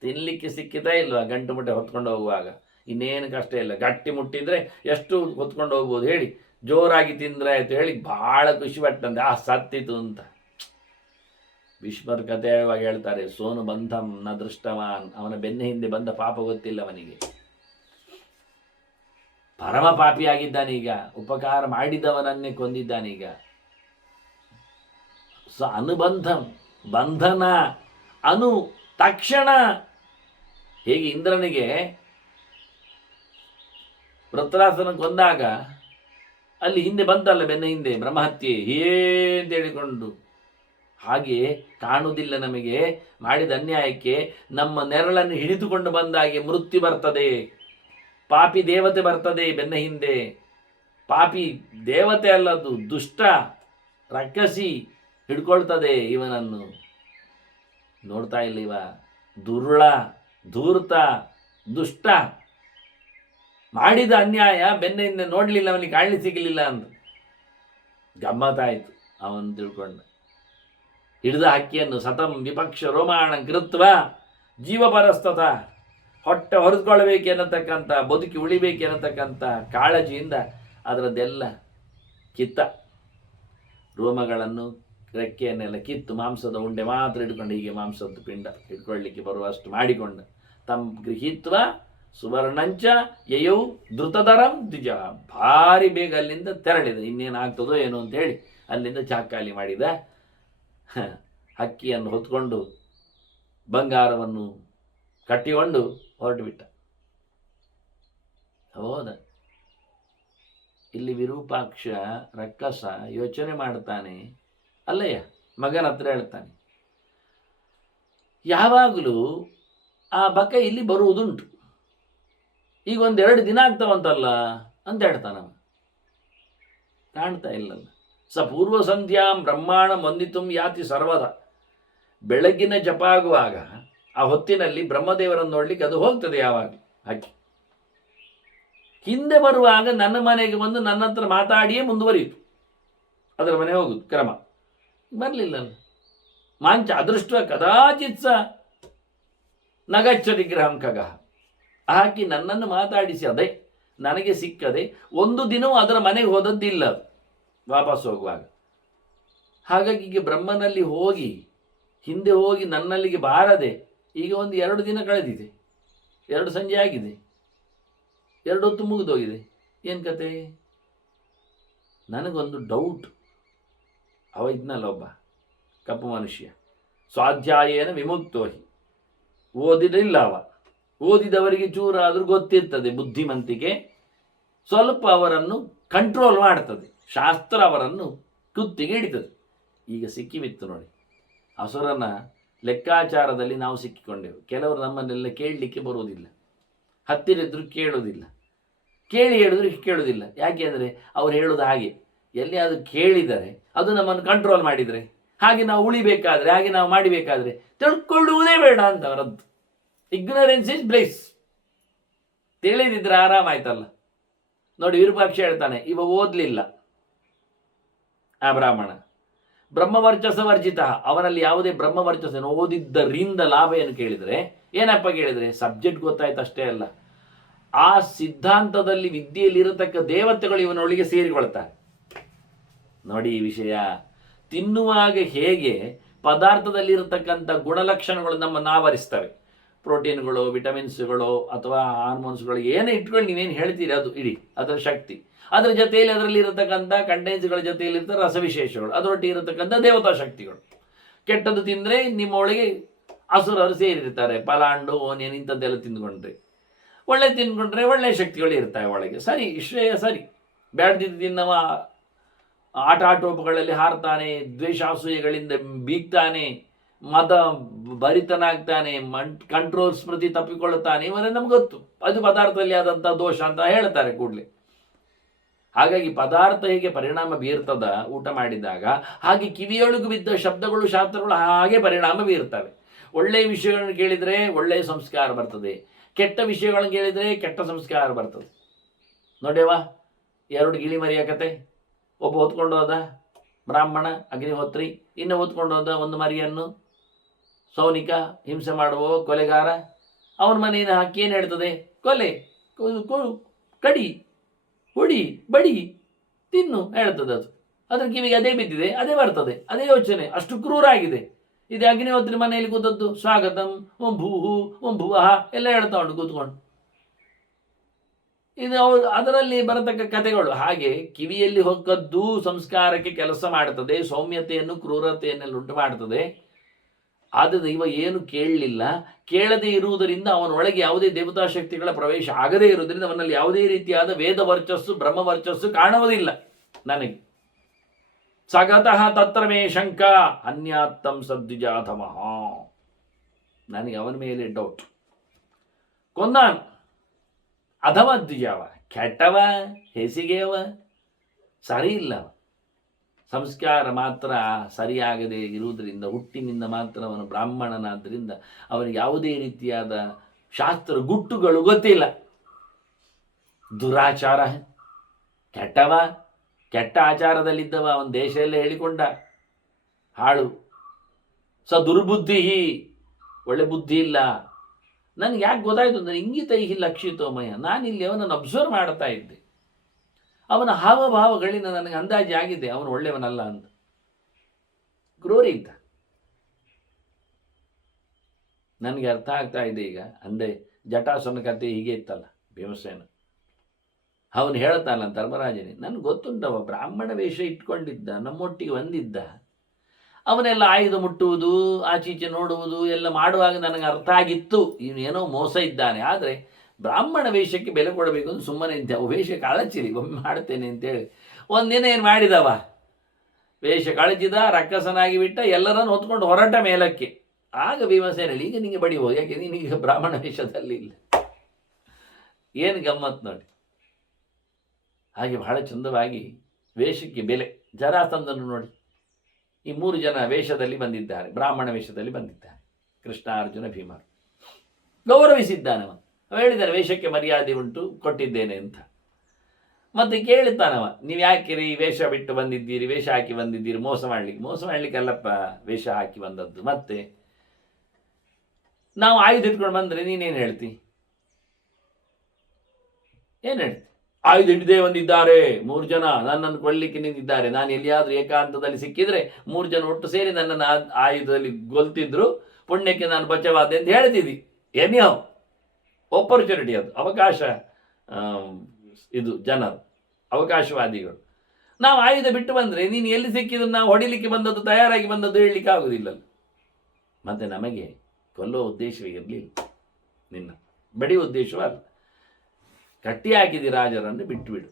ತಿನ್ನಲಿಕ್ಕೆ ಸಿಕ್ಕಿತಾ ಇಲ್ವಾ? ಗಂಟು ಮುಟ್ಟೆ ಹೊತ್ಕೊಂಡು ಹೋಗುವಾಗ ಇನ್ನೇನು ಕಷ್ಟ ಇಲ್ಲ. ಗಟ್ಟಿ ಮುಟ್ಟಿದ್ರೆ ಎಷ್ಟು ಹೊತ್ಕೊಂಡು ಹೋಗ್ಬೋದು ಹೇಳಿ. ಜೋರಾಗಿ ತಿಂದ್ರೆ ಆಯ್ತು ಹೇಳಿ ಭಾಳ ಖುಷಿ ಪಟ್ಟಂತೆ. ಸತ್ತಿತು ಅಂತ. ಭೀಷ್ಮರ ಕಥೆಯಾಗಿ ಹೇಳ್ತಾರೆ, ಸೋನು ಬಂಧಂ ನ ದೃಷ್ಟವಾನ್. ಅವನ ಬೆನ್ನ ಹಿಂದೆ ಬಂದ ಪಾಪ ಗೊತ್ತಿಲ್ಲ ಅವನಿಗೆ. ಪರಮ ಪಾಪಿಯಾಗಿದ್ದಾನೀಗ, ಉಪಕಾರ ಮಾಡಿದವನನ್ನೇ ಕೊಂದಿದ್ದಾನೀಗ. ಅನುಬಂಧಂ, ಬಂಧನ, ತಕ್ಷಣ. ಹೇಗೆ ಇಂದ್ರನಿಗೆ ವೃತ್ರಾಸನ ಕೊಂದಾಗ ಅಲ್ಲಿ ಹಿಂದೆ ಬಂತಲ್ಲ, ಬೆನ್ನ ಹಿಂದೆ ಬ್ರಹ್ಮಹತ್ಯೆ ಅಂತ ಹೇಳಿಕೊಂಡು. ಹಾಗೆ ಕಾಣುವುದಿಲ್ಲ ನಮಗೆ ಮಾಡಿದ ಅನ್ಯಾಯಕ್ಕೆ ನಮ್ಮ ನೆರಳನ್ನು ಹಿಡಿದುಕೊಂಡು ಬಂದಾಗೆ ಮೃತ್ಯು ಬರ್ತದೆ. ಪಾಪಿ ದೇವತೆ ಬರ್ತದೆ ಬೆನ್ನ ಹಿಂದೆ. ಪಾಪಿ ದೇವತೆ ಅಲ್ಲದು, ದುಷ್ಟ ರಕ್ಕಸಿ ಹಿಡ್ಕೊಳ್ತದೆ ಇವನನ್ನು. ನೋಡ್ತಾ ಇಲ್ಲ ಇವ ದುರುಳ, ಧೂರ್ತ, ದುಷ್ಟ, ಮಾಡಿದ ಅನ್ಯಾಯ ಬೆನ್ನ ಹಿಂದೆ ನೋಡಲಿಲ್ಲ, ಅವನಿಗೆ ಕಾಣಲಿ ಸಿಗಲಿಲ್ಲ ಅಂತ ಗಮ್ಮತ್ತಾಯಿತು. ಅವನು ತಿಳ್ಕೊಂಡ. ಹಿಡಿದ ಹಕ್ಕಿಯನ್ನು ಸತಂ ವಿಪಕ್ಷ ರೋಮಾಣ ಕೃತ್ವ ಜೀವಪರಸ್ತತ, ಹೊಟ್ಟೆ ಹೊರೆದುಕೊಳ್ಳಬೇಕೆನ್ನತಕ್ಕಂಥ, ಬದುಕಿ ಉಳಿಬೇಕೆನ್ನತಕ್ಕಂಥ ಕಾಳಜಿಯಿಂದ ಅದರದ್ದೆಲ್ಲ ಕಿತ್ತ. ರೋಮಗಳನ್ನು, ರೆಕ್ಕೆಯನ್ನೆಲ್ಲ ಕಿತ್ತು ಮಾಂಸದ ಉಂಡೆ ಮಾತ್ರ ಇಟ್ಕೊಂಡು, ಹೀಗೆ ಮಾಂಸದ ಪಿಂಡ ಇಟ್ಕೊಳ್ಳಿಕ್ಕೆ ಬರುವಷ್ಟು ಮಾಡಿಕೊಂಡ. ತಮ್ ಗೃಹೀತ್ವ ಸುವರ್ಣಂಚ ಯಯೌ ಧೃತಧರಂ ದ್ವಿಜ, ಭಾರಿ ಬೇಗ ಅಲ್ಲಿಂದ ತೆರಳಿದ. ಇನ್ನೇನಾಗ್ತದೋ ಏನೋ ಅಂತ ಹೇಳಿ ಅಲ್ಲಿಂದ ಚಾಕಾಲಿ ಮಾಡಿದ. ಹಕ್ಕಿಯನ್ನು ಹೊತ್ಕೊಂಡು ಬಂಗಾರವನ್ನು ಕಟ್ಟಿಕೊಂಡು ಹೊರಟು ಬಿಟ್ಟ. ಹೌದ, ಇಲ್ಲಿ ವಿರೂಪಾಕ್ಷ ರಕ್ಕಸ ಯೋಚನೆ ಮಾಡ್ತಾನೆ. ಅಲ್ಲಯ್ಯ, ಮಗನ ಹತ್ರ ಹೇಳ್ತಾನೆ, ಯಾವಾಗಲೂ ಆ ಬಕ ಇಲ್ಲಿ ಬರುವುದುಂಟು, ಈಗ 1-2 ದಿನ ಆಗ್ತಾವಂತಲ್ಲ ಅಂತ ಹೇಳ್ತಾನ. ಕಾಣ್ತಾ ಇಲ್ಲಲ್ಲ. ಸ ಪೂರ್ವ ಸಂಧ್ಯಾಂ ಬ್ರಹ್ಮಾಂಡ ವಂದಿತುಂ ಯಾತಿ ಸರ್ವದ, ಬೆಳಗ್ಗಿನ ಜಪ ಆಗುವಾಗ ಆ ಹೊತ್ತಿನಲ್ಲಿ ಬ್ರಹ್ಮದೇವರನ್ನು ನೋಡ್ಲಿಕ್ಕೆ ಅದು ಹೋಗ್ತದೆ ಯಾವಾಗ ಹಾಕಿ. ಹಿಂದೆ ಬರುವಾಗ ನನ್ನ ಮನೆಗೆ ಬಂದು ನನ್ನ ಹತ್ರ ಮಾತಾಡಿಯೇ ಮುಂದುವರಿಯಿತು, ಅದರ ಮನೆ ಹೋಗುದು ಕ್ರಮ. ಬರಲಿಲ್ಲ ಮಾಂಚ ಅದೃಷ್ಟ ಕದಾಚಿತ್ ಸ ನಗಚ್ಚತಿ ಗೃಹಂ ಖಗಃ, ಹಾಕಿ ನನ್ನನ್ನು ಮಾತಾಡಿಸಿ ಅದೇ ನನಗೆ ಸಿಕ್ಕದೆ ಒಂದು ದಿನವೂ ಅದರ ಮನೆಗೆ ಹೋದದ್ದಿಲ್ಲ ವಾಪಸ್ ಹೋಗುವಾಗ. ಹಾಗಾಗಿ ಈಗ ಬ್ರಹ್ಮನಲ್ಲಿ ಹೋಗಿ ಹಿಂದೆ ಹೋಗಿ ನನ್ನಲ್ಲಿಗೆ ಬಾರದೆ ಈಗ 1-2 ದಿನ ಕಳೆದಿದೆ, 2 ಸಂಜೆ ಆಗಿದೆ, 2 ಹೊತ್ತು ಮುಗಿದೋಗಿದೆ. ಏನು ಕತೆ? ನನಗೊಂದು ಡೌಟ್. ಅವ ಇದ್ನಲ್ಲ ಒಬ್ಬ ಕಪ್ಪು ಮನುಷ್ಯ, ಸ್ವಾಧ್ಯಾಯೇನ ವಿಮುಕ್ತೋಹಿ, ಓದಿರಲಿಲ್ಲ ಅವ. ಓದಿದವರಿಗೆ ಚೂರಾದರೂ ಗೊತ್ತಿರ್ತದೆ, ಬುದ್ಧಿಮಂತಿಕೆ ಸ್ವಲ್ಪ ಅವರನ್ನು ಕಂಟ್ರೋಲ್ ಮಾಡ್ತದೆ, ಶಾಸ್ತ್ರ ಅವರನ್ನು ಕುತ್ತಿಗೆ ಹಿಡಿತದೆ. ಈಗ ಸಿಕ್ಕಿಬಿತ್ತು ನೋಡಿ, ಅಸುರನ ಲೆಕ್ಕಾಚಾರದಲ್ಲಿ ನಾವು ಸಿಕ್ಕಿಕೊಂಡೆವು. ಕೆಲವರು ನಮ್ಮನ್ನೆಲ್ಲ ಕೇಳಲಿಕ್ಕೆ ಬರುವುದಿಲ್ಲ, ಹತ್ತಿರ ಇದ್ದರೂ ಕೇಳೋದಿಲ್ಲ, ಕೇಳಿ ಹೇಳಿದ್ರು ಕೇಳೋದಿಲ್ಲ. ಯಾಕೆ ಅಂದರೆ ಅವ್ರು ಹೇಳೋದು ಹಾಗೆ, ಎಲ್ಲಿಯಾದರೂ ಕೇಳಿದರೆ ಅದು ನಮ್ಮನ್ನು ಕಂಟ್ರೋಲ್ ಮಾಡಿದರೆ, ಹಾಗೆ ನಾವು ಉಳಿಬೇಕಾದ್ರೆ, ಹಾಗೆ ನಾವು ಮಾಡಬೇಕಾದ್ರೆ ತಿಳ್ಕೊಳ್ಳುವುದೇ ಬೇಡ ಅಂತ ಅವರದ್ದು. Ignorance is bliss. ತಿಳಿದಿದ್ರೆ ಆರಾಮಾಯ್ತಲ್ಲ. ನೋಡಿ, ವಿರೂಪಾಕ್ಷ ಹೇಳ್ತಾನೆ, ಇವ ಓದಲಿಲ್ಲ ಆ ಬ್ರಾಹ್ಮಣ, ಬ್ರಹ್ಮವರ್ಚಸ ವರ್ಜಿತ, ಅವನಲ್ಲಿ ಯಾವುದೇ ಬ್ರಹ್ಮವರ್ಚಸ, ಓದಿದ್ದರಿಂದ ಲಾಭ ಏನು ಕೇಳಿದರೆ, ಏನಪ್ಪ ಕೇಳಿದರೆ ಸಬ್ಜೆಕ್ಟ್ ಗೊತ್ತಾಯ್ತು ಅಷ್ಟೇ ಅಲ್ಲ, ಆ ಸಿದ್ಧಾಂತದಲ್ಲಿ ವಿದ್ಯೆಯಲ್ಲಿರತಕ್ಕ ದೇವತೆಗಳು ಇವನೊಳಗೆ ಸೇರಿಕೊಳ್ತಾರೆ. ನೋಡಿ ಈ ವಿಷಯ. ತಿನ್ನುವಾಗ ಹೇಗೆ ಪದಾರ್ಥದಲ್ಲಿರತಕ್ಕಂಥ ಗುಣಲಕ್ಷಣಗಳು ನಮ್ಮನ್ನು ಆವರಿಸ್ತವೆ, ಪ್ರೋಟೀನ್ಗಳು, ವಿಟಮಿನ್ಸ್ಗಳು ಅಥವಾ ಹಾರ್ಮೋನ್ಸ್ಗಳು, ಏನೇ ಇಟ್ಕೊಂಡು ನೀವೇನು ಹೇಳ್ತೀರಿ ಅದು ಇಡೀ ಅದರ ಶಕ್ತಿ. ಅದರ ಜೊತೆಯಲ್ಲಿ ಅದರಲ್ಲಿ ಇರತಕ್ಕಂಥ ಕಂಟೆನ್ಸ್ಗಳ ಜೊತೆಯಲ್ಲಿರ್ತ ರಸವಿಶೇಷಗಳು, ಅದರೊಟ್ಟಿಗೆ ಇರತಕ್ಕಂಥ ದೇವತಾ ಶಕ್ತಿಗಳು. ಕೆಟ್ಟದ್ದು ತಿಂದರೆ ನಿಮ್ಮ ಒಳಗೆ ಅಸುರರು ಸೇರಿರ್ತಾರೆ, ಪಲಾಂಡು, ಓನಿಯನ್ ಇಂಥದ್ದೆಲ್ಲ ತಿಂದ್ಕೊಂಡ್ರೆ. ಒಳ್ಳೆ ತಿಂದ್ಕೊಂಡ್ರೆ ಒಳ್ಳೆಯ ಶಕ್ತಿಗಳು ಇರ್ತವೆ ಒಳಗೆ. ಸರಿ, ವಿಷಯ ಸರಿ. ಬ್ಯಾಡ್ದಿದ್ದು ತಿನ್ನವ ಆಟೋಪಗಳಲ್ಲಿ ಹಾರ್ತಾನೆ, ದ್ವೇಷಾಸೂಯೆಗಳಿಂದ ಬೀಗ್ತಾನೆ, ಮದ ಭರಿತನಾಗ್ತಾನೆ, ಕಂಟ್ರೋಲ್ ಸ್ಮೃತಿ ತಪ್ಪಿಕೊಳ್ಳುತ್ತಾನೆ, ಇವರೇ ನಮ್ಗೆ ಗೊತ್ತು. ಅದು ಪದಾರ್ಥದಲ್ಲಿ ಆದಂಥ ದೋಷ ಅಂತ ಹೇಳ್ತಾರೆ ಕೂಡಲೇ. ಹಾಗಾಗಿ ಪದಾರ್ಥ ಹೇಗೆ ಪರಿಣಾಮ ಬೀರ್ತದ ಊಟ ಮಾಡಿದಾಗ, ಹಾಗೆ ಕಿವಿಯೊಳಗೂ ಬಿದ್ದ ಶಬ್ದಗಳು, ಶಾಸ್ತ್ರಗಳು ಹಾಗೆ ಪರಿಣಾಮ ಬೀರ್ತವೆ. ಒಳ್ಳೆಯ ವಿಷಯಗಳನ್ನು ಕೇಳಿದರೆ ಒಳ್ಳೆಯ ಸಂಸ್ಕಾರ ಬರ್ತದೆ, ಕೆಟ್ಟ ವಿಷಯಗಳನ್ನು ಕೇಳಿದರೆ ಕೆಟ್ಟ ಸಂಸ್ಕಾರ ಬರ್ತದೆ. ನೋಡ್ಯವಾ, 2 ಗಿಳಿ ಮರಿಯ ಕತೆ. ಒಬ್ಬ ಹೊತ್ಕೊಂಡು ಹೋದ ಬ್ರಾಹ್ಮಣ ಅಗ್ನಿಹೋತ್ರಿ, ಇನ್ನು ಹೊತ್ಕೊಂಡು ಹೋದ ಒಂದು ಮರಿಯನ್ನು ಸೌನಿಕ, ಹಿಂಸೆ ಮಾಡುವ ಕೊಲೆಗಾರ. ಅವನ ಮನೆಯಿಂದ ಹಾಕಿ ಏನು ಹೇಳ್ತದೆ, ಕೊಲೆ, ಕಡಿ, ಹೊಡಿ, ಬಡಿ, ತಿನ್ನು ಹೇಳ್ತದೆ. ಅದು ಅದ್ರ ಕಿವಿಗೆ ಅದೇ ಬಿದ್ದಿದೆ, ಅದೇ ಬರ್ತದೆ, ಅದೇ ಯೋಚನೆ, ಅಷ್ಟು ಕ್ರೂರ ಆಗಿದೆ. ಇದು ಅಗ್ನಿಹೋತ್ರಿ ಮನೆಯಲ್ಲಿ ಕೂತದ್ದು, ಸ್ವಾಗತಂ ಓಂ ಭೂಹು ಓಂ ಭುವಃ ಎಲ್ಲ ಹೇಳ್ತಾ ಉಂಟು ಕೂತ್ಕೊಂಡು. ಇದು ಅದರಲ್ಲಿ ಬರತಕ್ಕ ಕಥೆಗಳು. ಹಾಗೆ ಕಿವಿಯಲ್ಲಿ ಹೊಕ್ಕದ್ದು ಸಂಸ್ಕಾರಕ್ಕೆ ಕೆಲಸ ಮಾಡ್ತದೆ, ಸೌಮ್ಯತೆಯನ್ನು ಕ್ರೂರತೆಯನ್ನೆಲ್ಲ ಉಂಟು ಮಾಡ್ತದೆ. ಆದರೆ ಇವ ಏನು ಕೇಳಲಿಲ್ಲ, ಕೇಳದೇ ಇರುವುದರಿಂದ ಅವನೊಳಗೆ ಯಾವುದೇ ದೇವತಾ ಶಕ್ತಿಗಳ ಪ್ರವೇಶ ಆಗದೇ ಇರುವುದರಿಂದ ಅವನಲ್ಲಿ ಯಾವುದೇ ರೀತಿಯಾದ ವೇದ ವರ್ಚಸ್ಸು, ಬ್ರಹ್ಮ ವರ್ಚಸ್ಸು ಕಾಣುವುದಿಲ್ಲ ನನಗೆ. ಸಗತಃ ತತ್ರ ಮೇ ಶಂಕ ಅನ್ಯಾತ್ತಂ ಸದ್ವಿಜಾತಮಃ, ನನಗೆ ಅವನ ಮೇಲೆ ಡೌಟ್. ಕೊಂದಾನ್, ಅಧಮ ದ್ವಿಜವ, ಕೆಟ್ಟವ, ಹೇಸಿಗೆಯವ, ಸರಿ ಇಲ್ಲವ. ಸಂಸ್ಕಾರ ಮಾತ್ರ ಸರಿಯಾಗದೆ ಇರುವುದರಿಂದ, ಹುಟ್ಟಿನಿಂದ ಮಾತ್ರ ಅವನು ಬ್ರಾಹ್ಮಣನಾದ್ದರಿಂದ ಅವನಿಗೆ ಯಾವುದೇ ರೀತಿಯಾದ ಶಾಸ್ತ್ರ ಗುಟ್ಟುಗಳು ಗೊತ್ತಿಲ್ಲ. ದುರಾಚಾರ, ಕೆಟ್ಟವ, ಕೆಟ್ಟ ಆಚಾರದಲ್ಲಿದ್ದವ, ಅವನ ದೇಶ ಎಲ್ಲ ಹೇಳಿಕೊಂಡ ಹಾಳು. ದುರ್ಬುದ್ಧಿ, ಒಳ್ಳೆ ಬುದ್ಧಿ ಇಲ್ಲ. ನನಗೆ ಯಾಕೆ ಗೊತ್ತಾಯಿತು ಅಂದರೆ ಇಂಗಿತೈಹಿ ಲಕ್ಷಿತೋಮಯ, ನಾನಿಲ್ಲಿ ಅವನನ್ನು ಅಬ್ಸರ್ವ್ ಮಾಡ್ತಾ ಇದ್ದೆ. ಅವನ ಹಾವಭಾವಗಳಿಂದ ನನಗೆ ಅಂದಾಜು ಆಗಿದೆ ಅವನು ಒಳ್ಳೆಯವನಲ್ಲ ಅಂತ. ಕ್ರೂರಿ ಇದ್ದ. ನನಗೆ ಅರ್ಥ ಆಗ್ತಾ ಇದೆ ಈಗ. ಅಂದೆ ಜಟಾಸುರನ ಕತೆ ಹೀಗೆ ಇತ್ತಲ್ಲ, ಭೀಮಸೇನ ಅವನು ಹೇಳ್ತಾನಲ್ಲ ಧರ್ಮರಾಜನೇ, ನನಗೆ ಗೊತ್ತುಂಟವ ಬ್ರಾಹ್ಮಣ ವೇಷ ಇಟ್ಕೊಂಡಿದ್ದ, ನಮ್ಮೊಟ್ಟಿಗೆ ಬಂದಿದ್ದ, ಅವನೆಲ್ಲ ಆಯುಧ ಮುಟ್ಟುವುದು, ಆಚೀಚೆ ನೋಡುವುದು ಎಲ್ಲ ಮಾಡುವಾಗ ನನಗೆ ಅರ್ಥ ಆಗಿತ್ತು ಇವನೇನೋ ಮೋಸ ಇದ್ದಾನೆ. ಆದರೆ ಬ್ರಾಹ್ಮಣ ವೇಷಕ್ಕೆ ಬೆಲೆ ಕೊಡಬೇಕು ಅಂತ ಸುಮ್ಮನೆ ಇದ್ದೆ. ಅವು ವೇಷ ಕಳಚಿರಿ, ಒಮ್ಮೆ ಮಾಡ್ತೇನೆ ಅಂತೇಳಿ ಒಂದಿನ ಏನು ಮಾಡಿದವ, ವೇಷ ಕಳಚಿದ, ರಕ್ಕಸನಾಗಿ ಬಿಟ್ಟ, ಎಲ್ಲರನ್ನು ಹೊತ್ಕೊಂಡು ಹೊರಟ ಮೇಲಕ್ಕೆ. ಆಗ ಭೀಮಸೇನ ಹೇಳಿ, ಈಗ ನಿಮಗೆ ಬಡಿಬೋದು, ಯಾಕೆ ನೀನೀಗ ಬ್ರಾಹ್ಮಣ ವೇಷದಲ್ಲಿ ಇಲ್ಲ. ಏನು ಗಮ್ಮತ್ತು ನೋಡಿ. ಹಾಗೆ ಬಹಳ ಚಂದವಾಗಿ ವೇಷಕ್ಕೆ ಬೆಲೆ. ಜರಾಸಂಧನು ನೋಡಿ, ಈ 3 ಜನ ವೇಷದಲ್ಲಿ ಬಂದಿದ್ದಾರೆ, ಬ್ರಾಹ್ಮಣ ವೇಷದಲ್ಲಿ ಬಂದಿದ್ದಾರೆ. ಕೃಷ್ಣ, ಅರ್ಜುನ, ಭೀಮ ಗೌರವಿಸಿದ್ದಾನವ. ಹೇಳಿದ್ದಾರೆ ವೇಷಕ್ಕೆ ಮರ್ಯಾದೆ ಉಂಟು, ಕೊಟ್ಟಿದ್ದೇನೆ ಅಂತ. ಮತ್ತೆ ಕೇಳುತ್ತಾನವ, ನೀವು ಯಾಕಿರಿ ವೇಷ ಬಿಟ್ಟು ಬಂದಿದ್ದೀರಿ, ವೇಷ ಹಾಕಿ ಬಂದಿದ್ದೀರಿ ಮೋಸ ಮಾಡಲಿಕ್ಕೆ ಅಲ್ಲಪ್ಪ ವೇಷ ಹಾಕಿ ಬಂದದ್ದು. ಮತ್ತೆ ನಾವು ಆಯುಧ ಇಟ್ಕೊಂಡು ಬಂದರೆ ನೀನೇನು ಹೇಳ್ತಿ? ಏನು ಹೇಳ್ತಿ? ಆಯುಧ ಹಿಡಿದೇ ಬಂದಿದ್ದಾರೆ 3 ಜನ, ನನ್ನನ್ನು ಕೊಲ್ಲಿಕ್ಕೆ ನಿಂತಿದ್ದಾರೆ, ನಾನು ಎಲ್ಲಿಯಾದರೂ ಏಕಾಂತದಲ್ಲಿ ಸಿಕ್ಕಿದ್ರೆ 3 ಜನ ಒಟ್ಟು ಸೇರಿ ನನ್ನನ್ನು ಆಯುಧದಲ್ಲಿ ಗೊಲ್ತಿದ್ರು, ಪುಣ್ಯಕ್ಕೆ ನಾನು ಬಚಾವಾದೆ ಅಂತ ಹೇಳ್ತಿದ್ದಿ. ಎನಿಹೌ ಆಪರ್ಚುನಿಟಿ, ಅದು ಅವಕಾಶ. ಇದು ಜನರು ಅವಕಾಶವಾದಿಗಳು. ನಾವು ಆಯುಧ ಬಿಟ್ಟು ಬಂದರೆ ನೀನು ಎಲ್ಲಿ ಸಿಕ್ಕಿದ್ರು ನಾವು ಹೊಡಿಲಿಕ್ಕೆ ಬಂದದ್ದು, ತಯಾರಾಗಿ ಬಂದದ್ದು ಹೇಳಲಿಕ್ಕೆ ಆಗುವುದಿಲ್ಲಲ್ಲ. ಮತ್ತು ನಮಗೆ ಕೊಲ್ಲೋ ಉದ್ದೇಶವೇ ಇರಲಿಲ್ಲ, ನಿನ್ನ ಬಡಿಯುವ ಉದ್ದೇಶವೂ ಅಲ್ಲ. ಕಟ್ಟಿ ಹಾಕಿದಿ ರಾಜರನ್ನು ಬಿಟ್ಟುಬಿಡು.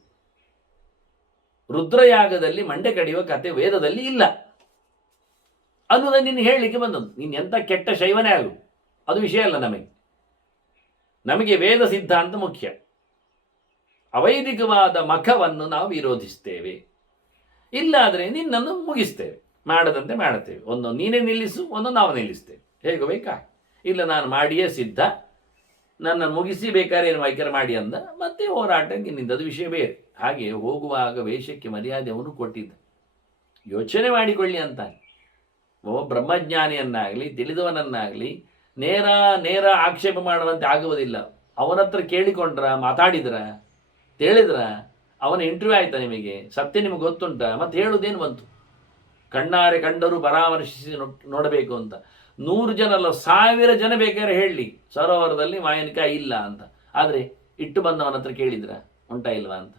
ರುದ್ರಯಾಗದಲ್ಲಿ ಮಂಡೆ ಕಡಿಯುವ ಕತೆ ವೇದದಲ್ಲಿ ಇಲ್ಲ ಅನ್ನೋದನ್ನು ನಿನ್ನ ಹೇಳಲಿಕ್ಕೆ ಬಂದದ್ದು. ನೀನು ಎಂಥ ಕೆಟ್ಟ ಶೈವನೇ ಆಗು, ಅದು ವಿಷಯ ಅಲ್ಲ. ನಮಗೆ ವೇದ ಸಿದ್ಧಾಂತ ಮುಖ್ಯ. ಅವೈದಿಕವಾದ ಮಖವನ್ನು ನಾವು ವಿರೋಧಿಸ್ತೇವೆ. ಇಲ್ಲಾದರೆ ನಿನ್ನನ್ನು ಮುಗಿಸ್ತೇವೆ, ಮಾಡದಂತೆ ಮಾಡುತ್ತೇವೆ. ಒಂದು ನೀನೇ ನಿಲ್ಲಿಸು, ಒಂದು ನಾವು ನಿಲ್ಲಿಸ್ತೇವೆ, ಹೇಗೆ ಬೇಕಾ. ಇಲ್ಲ ನಾನು ಮಾಡಿಯೇ ಸಿದ್ಧ, ನನ್ನನ್ನು ಮುಗಿಸಿ ಬೇಕಾದ್ರೆ ಏನು ವೈಖರಿ ಮಾಡಿ ಅಂದ, ಮತ್ತೆ ಹೋರಾಟ ನಿನ್ನಿಂದದು ವಿಷಯ ಬೇರೆ. ಹಾಗೆ ಹೋಗುವಾಗ ವೇಷಕ್ಕೆ ಮರ್ಯಾದೆ ಅವನು ಕೊಟ್ಟಿದ್ದ. ಯೋಚನೆ ಮಾಡಿಕೊಳ್ಳಿ ಅಂತಾನೆ. ಬ್ರಹ್ಮಜ್ಞಾನಿಯನ್ನಾಗಲಿ ತಿಳಿದವನನ್ನಾಗಲಿ ನೇರ ಆಕ್ಷೇಪ ಮಾಡುವಂತೆ ಆಗುವುದಿಲ್ಲ. ಅವನ ಹತ್ರ ಕೇಳಿಕೊಂಡ್ರ, ಮಾತಾಡಿದ್ರ, ತಿಳಿದ್ರ, ಅವನ ಇಂಟರ್ವ್ಯೂ ಆಯ್ತಾ ನಿಮಗೆ, ಸತ್ಯ ನಿಮಗೆ ಗೊತ್ತುಂಟ, ಮತ್ತೆ ಹೇಳುವುದೇನು ಬಂತು? ಕಣ್ಣಾರೆ ಕಂಡರೂ ಪರಾಮರ್ಶಿಸಿ ನೋಡಬೇಕು ಅಂತ. 100 ಜನ ಅಲ್ಲ, 1000 ಜನ ಬೇಕಾದ್ರೆ ಹೇಳಲಿ ಸರೋವರದಲ್ಲಿ ಮಾವಿನಕಾಯಿ ಇಲ್ಲ ಅಂತ. ಆದರೆ ಇಟ್ಟು ಬಂದವನ ಹತ್ರ ಕೇಳಿದ್ರ ಉಂಟಾ ಇಲ್ವಾ ಅಂತ?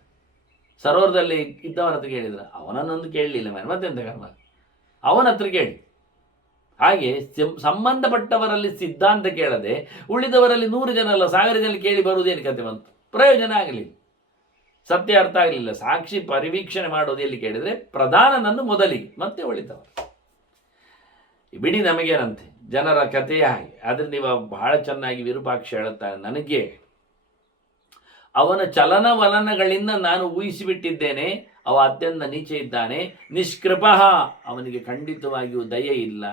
ಸರೋವರದಲ್ಲಿ ಇದ್ದವನ ಹತ್ರ ಕೇಳಿದ್ರ? ಅವನನ್ನೊಂದು ಕೇಳಲಿಲ್ಲ ಮತ್ತೆಂತ ಕರ್ಮ, ಅವನ ಹತ್ರ ಕೇಳಿ. ಹಾಗೆ ಸಂಬಂಧಪಟ್ಟವರಲ್ಲಿ ಸಿದ್ಧಾಂತ ಕೇಳದೆ ಉಳಿದವರಲ್ಲಿ 100 ಜನ ಅಲ್ಲ 1000 ಜನ ಕೇಳಿ ಬರುವುದೇನು ಕತೆ ಬಂತು? ಪ್ರಯೋಜನ ಆಗಲಿಲ್ಲ, ಸತ್ಯ ಅರ್ಥ ಆಗಲಿಲ್ಲ. ಸಾಕ್ಷಿ ಪರಿವೀಕ್ಷಣೆ ಮಾಡೋದು ಎಲ್ಲಿ ಕೇಳಿದರೆ ಪ್ರಧಾನನನ್ನು ಮೊದಲಿಗೆ, ಮತ್ತೆ ಉಳಿದವರು ಬಿಡಿ. ನಮಗೇನಂತೆ ಜನರ ಕಥೆಯ ಹಾಗೆ. ಆದರೆ ನೀವು ಬಹಳ ಚೆನ್ನಾಗಿ ವಿರೂಪಾಕ್ಷ ಹೇಳುತ್ತಾರೆ, ನನಗೆ ಅವನ ಚಲನವಲನಗಳಿಂದ ನಾನು ಊಹಿಸಿಬಿಟ್ಟಿದ್ದೇನೆ, ಅವ ಅತ್ಯಂತ ನೀಚೆ ಇದ್ದಾನೆ. ನಿಷ್ಕೃಪಃ, ಅವನಿಗೆ ಖಂಡಿತವಾಗಿಯೂ ದಯೆ ಇಲ್ಲ.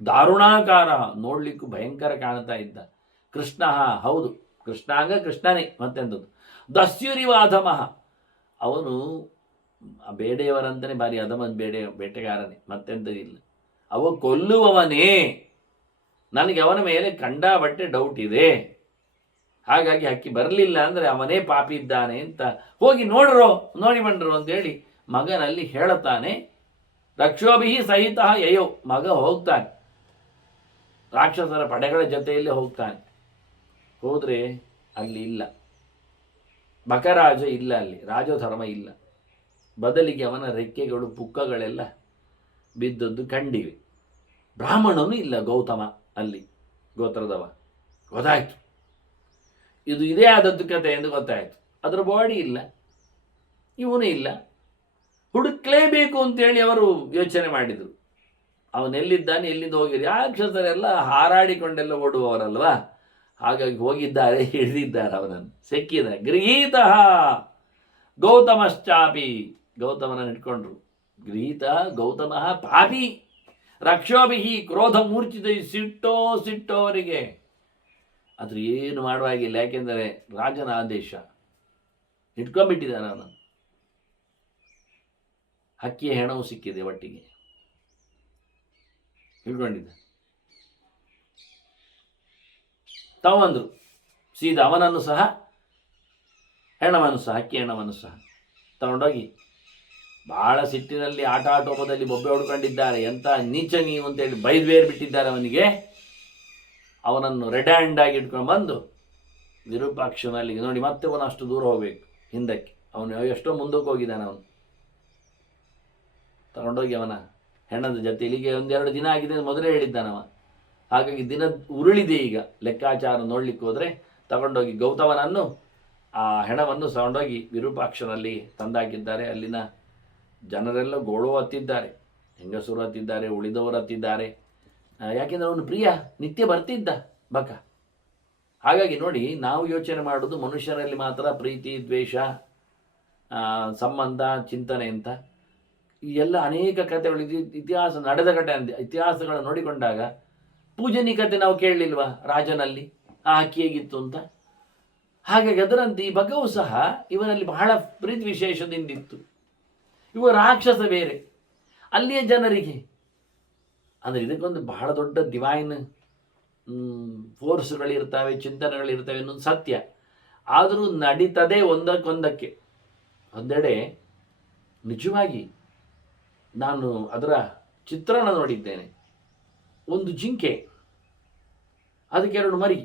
ದಾರುಣಾಕಾರ, ನೋಡ್ಲಿಕ್ಕೂ ಭಯಂಕರ ಕಾಣ್ತಾ ಇದ್ದ. ಕೃಷ್ಣ, ಹೌದು ಕೃಷ್ಣಾಂಗ ಕೃಷ್ಣನೇ, ಮತ್ತೆಂಥದ್ದು. ದಸ್ಯುರಿವ ಅಧಮಃ, ಅವನು ಬೇಡೆಯವರಂತಲೇ ಭಾರಿ ಅಧಮ, ಬೇಟೆಗಾರನೇ, ಮತ್ತೆಂಥದಿಲ್ಲ. ಅವ ಕೊಲ್ಲುವವನೇ. ನನಗೆ ಅವನ ಮೇಲೆ ಕಂಡಾಬಟ್ಟೆ ಡೌಟ್ ಇದೆ. ಹಾಗಾಗಿ ಹಕ್ಕಿ ಬರಲಿಲ್ಲ ಅಂದರೆ ಅವನೇ ಪಾಪಿ ಇದ್ದಾನೆ ಅಂತ ಹೋಗಿ ನೋಡಿ ಬಂಡ್ರು ಅಂತೇಳಿ ಮಗನಲ್ಲಿ ಹೇಳುತ್ತಾನೆ. ರಕ್ಷೋಭಿಹಿ ಸಹಿತ ಯಯೋ, ಮಗ ಹೋಗ್ತಾನೆ, ರಾಕ್ಷಸರ ಪಡೆಗಳ ಜೊತೆಯಲ್ಲೇ ಹೋಗ್ತಾನೆ. ಹೋದರೆ ಅಲ್ಲಿ ಇಲ್ಲ, ಬಕರಾಜ ಇಲ್ಲ, ಅಲ್ಲಿ ರಾಜಧರ್ಮ ಇಲ್ಲ. ಬದಲಿಗೆ ಅವನ ರೆಕ್ಕೆಗಳು ಪುಕ್ಕಗಳೆಲ್ಲ ಬಿದ್ದದ್ದು ಕಂಡಿವೆ. ಬ್ರಾಹ್ಮಣನು ಇಲ್ಲ, ಗೌತಮ ಅಲ್ಲಿ ಗೋತ್ರದವ. ಗೊತ್ತಾಯ್ತು, ಇದು ಇದೇ ಆದದ್ದು ಕತೆ ಎಂದು ಗೊತ್ತಾಯಿತು. ಅದರ ಬಾಡಿ ಇಲ್ಲ, ಇವನು ಇಲ್ಲ, ಹುಡುಕ್ಲೇಬೇಕು ಅಂತೇಳಿ ಅವರು ಯೋಚನೆ ಮಾಡಿದರು. ಅವನೆಲ್ಲಿದ್ದಾನೆ, ಎಲ್ಲಿಂದ ಹೋಗಿರಿ. ರಾಕ್ಷಸರೆಲ್ಲ ಹಾರಾಡಿಕೊಂಡೆಲ್ಲ ಓಡುವವರಲ್ವಾ, ಹಾಗಾಗಿ ಹೋಗಿದ್ದಾರೆ, ಹಿಡಿದಿದ್ದಾರೆ ಅವನನ್ನು, ಸಿಕ್ಕಿದ. ಗೃಹೀತ ಗೌತಮಶ್ಚಾಪಿ, ಗೌತಮನನ್ನು ಇಟ್ಕೊಂಡ್ರು. ಗೃಹೀತ ಗೌತಮ ಪಾಪಿ ರಕ್ಷೋಭಿಹಿ ಕ್ರೋಧ ಮೂರ್ಛಿತ, ಸಿಟ್ಟೋ ಅವರಿಗೆ. ಆದ್ರೆ ಏನು ಮಾಡುವಾಗಿಲ್ಲ, ಯಾಕೆಂದರೆ ರಾಜನ ಆದೇಶ. ಇಟ್ಕೊಂಡ್ಬಿಟ್ಟಿದ್ದಾನೆ ಅವನು. ಹಕ್ಕಿಯ ಹೆಣವು ಸಿಕ್ಕಿದೆ ಒಟ್ಟಿಗೆ, ಹಿಡ್ಕೊಂಡಿದ್ದ. ತಗೊಂಡ್ರು ಸೀದಾ ಅವನನ್ನು ಸಹ, ಹೆಣವನ್ನು ಸಹ, ಹಕ್ಕಿ ಹೆಣವನ್ನು ಸಹ ತಗೊಂಡೋಗಿ ಬಹಳ ಸಿಟ್ಟಿನಲ್ಲಿ ಆಟೋಪದಲ್ಲಿ ಬೊಬ್ಬೆ ಹೊಡ್ಕೊಂಡಿದ್ದಾರೆ. ಎಂಥ ನೀಚ ನೀವು ಅಂತೇಳಿ ಬೈದ್ಬೇರು ಬಿಟ್ಟಿದ್ದಾರೆ ಅವನಿಗೆ. ಅವನನ್ನು ರೆಡ್ ಹ್ಯಾಂಡ್ ಆಗಿ ಇಟ್ಕೊಂಡು ಬಂದು ವಿರೂಪಾಕ್ಷನಲ್ಲಿ ನೋಡಿ, ಮತ್ತೆ ಅವನು ಅಷ್ಟು ದೂರ ಹೋಗಬೇಕು ಹಿಂದಕ್ಕೆ. ಅವನು ಎಷ್ಟೋ ಮುಂದಕ್ಕೆ ಹೋಗಿದ್ದಾನೆ. ಅವನು ತಗೊಂಡೋಗಿ ಅವನ ಹೆಣ್ಣದ ಜೊತೆ, ಇಲ್ಲಿಗೆ 1-2 ದಿನ ಆಗಿದೆ ಮೊದಲೇ ಹೇಳಿದ್ದಾನವ. ಹಾಗಾಗಿ ದಿನ ಉರುಳಿದೆ ಈಗ ಲೆಕ್ಕಾಚಾರ ನೋಡ್ಲಿಕ್ಕೆ ಹೋದರೆ. ತಗೊಂಡೋಗಿ ಗೌತಮನನ್ನು, ಆ ಹೆಣವನ್ನು ತಗೊಂಡೋಗಿ ವಿರೂಪಾಕ್ಷನಲ್ಲಿ ತಂದಾಕಿದ್ದಾರೆ. ಅಲ್ಲಿನ ಜನರೆಲ್ಲ ಗೋಳು ಹತ್ತಿದ್ದಾರೆ, ಹೆಂಗಸರು ಹತ್ತಿದ್ದಾರೆ, ಉಳಿದವರು ಹತ್ತಿದ್ದಾರೆ. ಯಾಕೆಂದರೆ ಅವನು ಪ್ರಿಯ ನಿತ್ಯ ಬರ್ತಿದ್ದ ಬಕ. ಹಾಗಾಗಿ ನೋಡಿ, ನಾವು ಯೋಚನೆ ಮಾಡೋದು ಮನುಷ್ಯರಲ್ಲಿ ಮಾತ್ರ ಪ್ರೀತಿ, ದ್ವೇಷ, ಸಂಬಂಧ, ಚಿಂತನೆ ಅಂತ. ಈ ಎಲ್ಲ ಅನೇಕ ಕಥೆಗಳು, ಇತಿಹಾಸ ನಡೆದ ಇತಿಹಾಸಗಳನ್ನು ನೋಡಿಕೊಂಡಾಗ ಪೂಜನೀಕತೆ ನಾವು ಕೇಳಲಿಲ್ವಾ ರಾಜನಲ್ಲಿ, ಆ ಹಕ್ಕಿ ಹೇಗಿತ್ತು ಅಂತ. ಹಾಗಾಗಿ ಅದರಂತೆ ಈ ಬಕವು ಸಹ ಇವನಲ್ಲಿ ಬಹಳ ಪ್ರೀತಿ ವಿಶೇಷದಿಂದಿತ್ತು. ಇವ ರಾಕ್ಷಸ ಬೇರೆ, ಅಲ್ಲಿಯ ಜನರಿಗೆ ಅಂದರೆ ಇದಕ್ಕೊಂದು ಬಹಳ ದೊಡ್ಡ ಡಿವೈನ್ ಫೋರ್ಸ್ಗಳಿರ್ತವೆ, ಚಿಂತನೆಗಳಿರ್ತವೆ ಅನ್ನೋದು ಸತ್ಯ. ಆದರೂ ನಡೀತದೆ ಒಂದಕ್ಕೊಂದಕ್ಕೆ. ಒಂದೆಡೆ ನಿಜವಾಗಿ ನಾನು ಅದರ ಚಿತ್ರಣ ನೋಡಿದ್ದೇನೆ. ಒಂದು ಜಿಂಕೆ, ಅದಕ್ಕೆ 2 ಮರಿ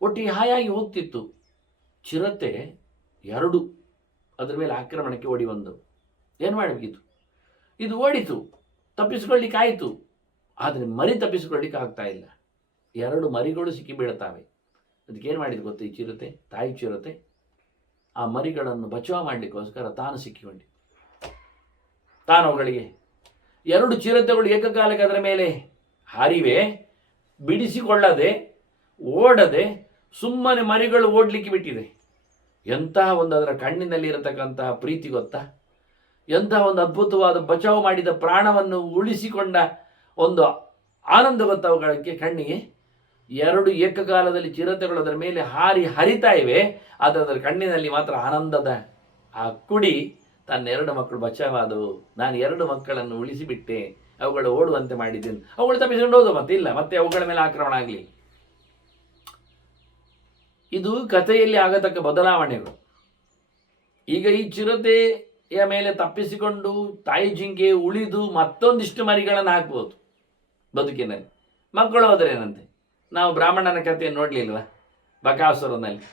ಒಟ್ಟಿಗೆ ಹಾಯಾಗಿ ಹೋಗ್ತಿತ್ತು. ಚಿರತೆ 2 ಅದರ ಮೇಲೆ ಆಕ್ರಮಣಕ್ಕೆ ಓಡಿ ಬಂದವು. ಏನು ಮಾಡಬೇಕಿತ್ತು? ಇದು ಓಡಿತು, ತಪ್ಪಿಸ್ಕೊಳ್ಳಿಕ್ಕೆ ಆಯಿತು. ಆದರೆ ಮರಿ ತಪ್ಪಿಸ್ಕೊಳ್ಳಿಕ್ಕೆ ಆಗ್ತಾ ಇಲ್ಲ. 2 ಮರಿಗಳು ಸಿಕ್ಕಿ ಬೀಳ್ತಾವೆ. ಅದಕ್ಕೇನು ಮಾಡಿದ್ದು ಗೊತ್ತಾ ಈ ಚಿರತೆ, ತಾಯಿ ಚಿರತೆ? ಆ ಮರಿಗಳನ್ನು ಬಚಾವ್ ಮಾಡಲಿಕ್ಕೋಸ್ಕರ ತಾನು ಸಿಕ್ಕಿಕೊಂಡು, ತಾನು ಅವುಗಳಿಗೆ 2 ಚಿರತೆಗಳು ಏಕಕಾಲಕ್ಕೆ ಅದರ ಮೇಲೆ ಹಾರಿವೆ. ಬಿಡಿಸಿಕೊಳ್ಳದೆ, ಓಡದೆ, ಸುಮ್ಮನೆ ಮರಿಗಳು ಓಡಲಿಕ್ಕೆ ಬಿಟ್ಟಿದೆ. ಎಂತಹ ಒಂದು ಅದರ ಕಣ್ಣಿನಲ್ಲಿ ಇರತಕ್ಕಂತಹ ಪ್ರೀತಿ ಗೊತ್ತಾ? ಎಂತಹ ಒಂದು ಅದ್ಭುತವಾದ ಬಚಾವು ಮಾಡಿದ, ಪ್ರಾಣವನ್ನು ಉಳಿಸಿಕೊಂಡ ಒಂದು ಆನಂದ ಗೊತ್ತಾ ಅವುಗಳಿಗೆ ಕಣ್ಣಿಗೆ. 2 ಏಕಕಾಲದಲ್ಲಿ ಚಿರತೆಗಳು ಅದರ ಮೇಲೆ ಹರಿತಾ ಇವೆ. ಆದರೆ ಅದರ ಕಣ್ಣಿನಲ್ಲಿ ಮಾತ್ರ ಆನಂದದ ಆ ಕುಡಿ. ತನ್ನ 2 ಮಕ್ಕಳು ಬಚಾವಾದವು, ನಾನು 2 ಮಕ್ಕಳನ್ನು ಉಳಿಸಿಬಿಟ್ಟೆ, ಅವುಗಳು ಓಡುವಂತೆ ಮಾಡಿದ್ದೇನೆ. ಅವುಗಳು ತಪ್ಪಿಸಿಕೊಂಡು ಹೋದವು, ಮತ್ತೆ ಇಲ್ಲ, ಮತ್ತೆ ಅವುಗಳ ಮೇಲೆ ಆಕ್ರಮಣ ಆಗಲಿ. ಇದು ಕಥೆಯಲ್ಲಿ ಆಗತಕ್ಕ ಬದಲಾವಣೆಗಳು. ಈಗ ಈ ಚಿರತೆಯ ಮೇಲೆ ತಪ್ಪಿಸಿಕೊಂಡು ತಾಯಿ ಜಿಂಕೆ ಉಳಿದು ಮತ್ತೊಂದಿಷ್ಟು ಮರಿಗಳನ್ನು ಹಾಕ್ಬೋದು ಬದುಕಿನಲ್ಲಿ. ಮಕ್ಕಳು ಹೋದರೆ ಏನಂತೆ? ನಾವು ಬ್ರಾಹ್ಮಣನ ಕಥೆಯನ್ನು ನೋಡಲಿಲ್ವ ಬಕಾಸುರನಲ್ಲಿ?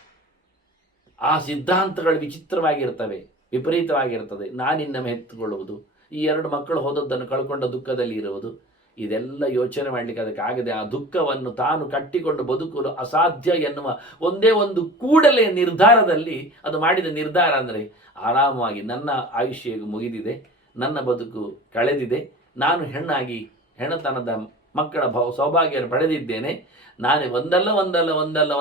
ಆ ಸಿದ್ಧಾಂತಗಳು ವಿಚಿತ್ರವಾಗಿರ್ತವೆ, ವಿಪರೀತವಾಗಿರ್ತದೆ. ನಾನಿನ್ನೊಮ್ಮೆ ಎತ್ತುಕೊಳ್ಳುವುದು, ಈ 2 ಮಕ್ಕಳು ಹೋದದ್ದನ್ನು ಕಳ್ಕೊಂಡ ದುಃಖದಲ್ಲಿ ಇರುವುದು, ಇದೆಲ್ಲ ಯೋಚನೆ ಮಾಡಲಿಕ್ಕೆ ಅದಕ್ಕೆ ಆಗದೆ. ಆ ದುಃಖವನ್ನು ತಾನು ಕಟ್ಟಿಕೊಂಡು ಬದುಕಲು ಅಸಾಧ್ಯ ಎನ್ನುವ ಒಂದೇ ಒಂದು ಕೂಡಲೇ ನಿರ್ಧಾರದಲ್ಲಿ ಅದು ಮಾಡಿದ ನಿರ್ಧಾರ ಅಂದರೆ, ಆರಾಮವಾಗಿ ನನ್ನ ಆಯುಷ್ಯ ಮುಗಿದಿದೆ, ನನ್ನ ಬದುಕು ಕಳೆದಿದೆ, ನಾನು ಹೆಣ್ಣಾಗಿ ಹೆಣ್ಣತನದ ಮಕ್ಕಳ ಸೌಭಾಗ್ಯವನ್ನು ಪಡೆದಿದ್ದೇನೆ, ನಾನು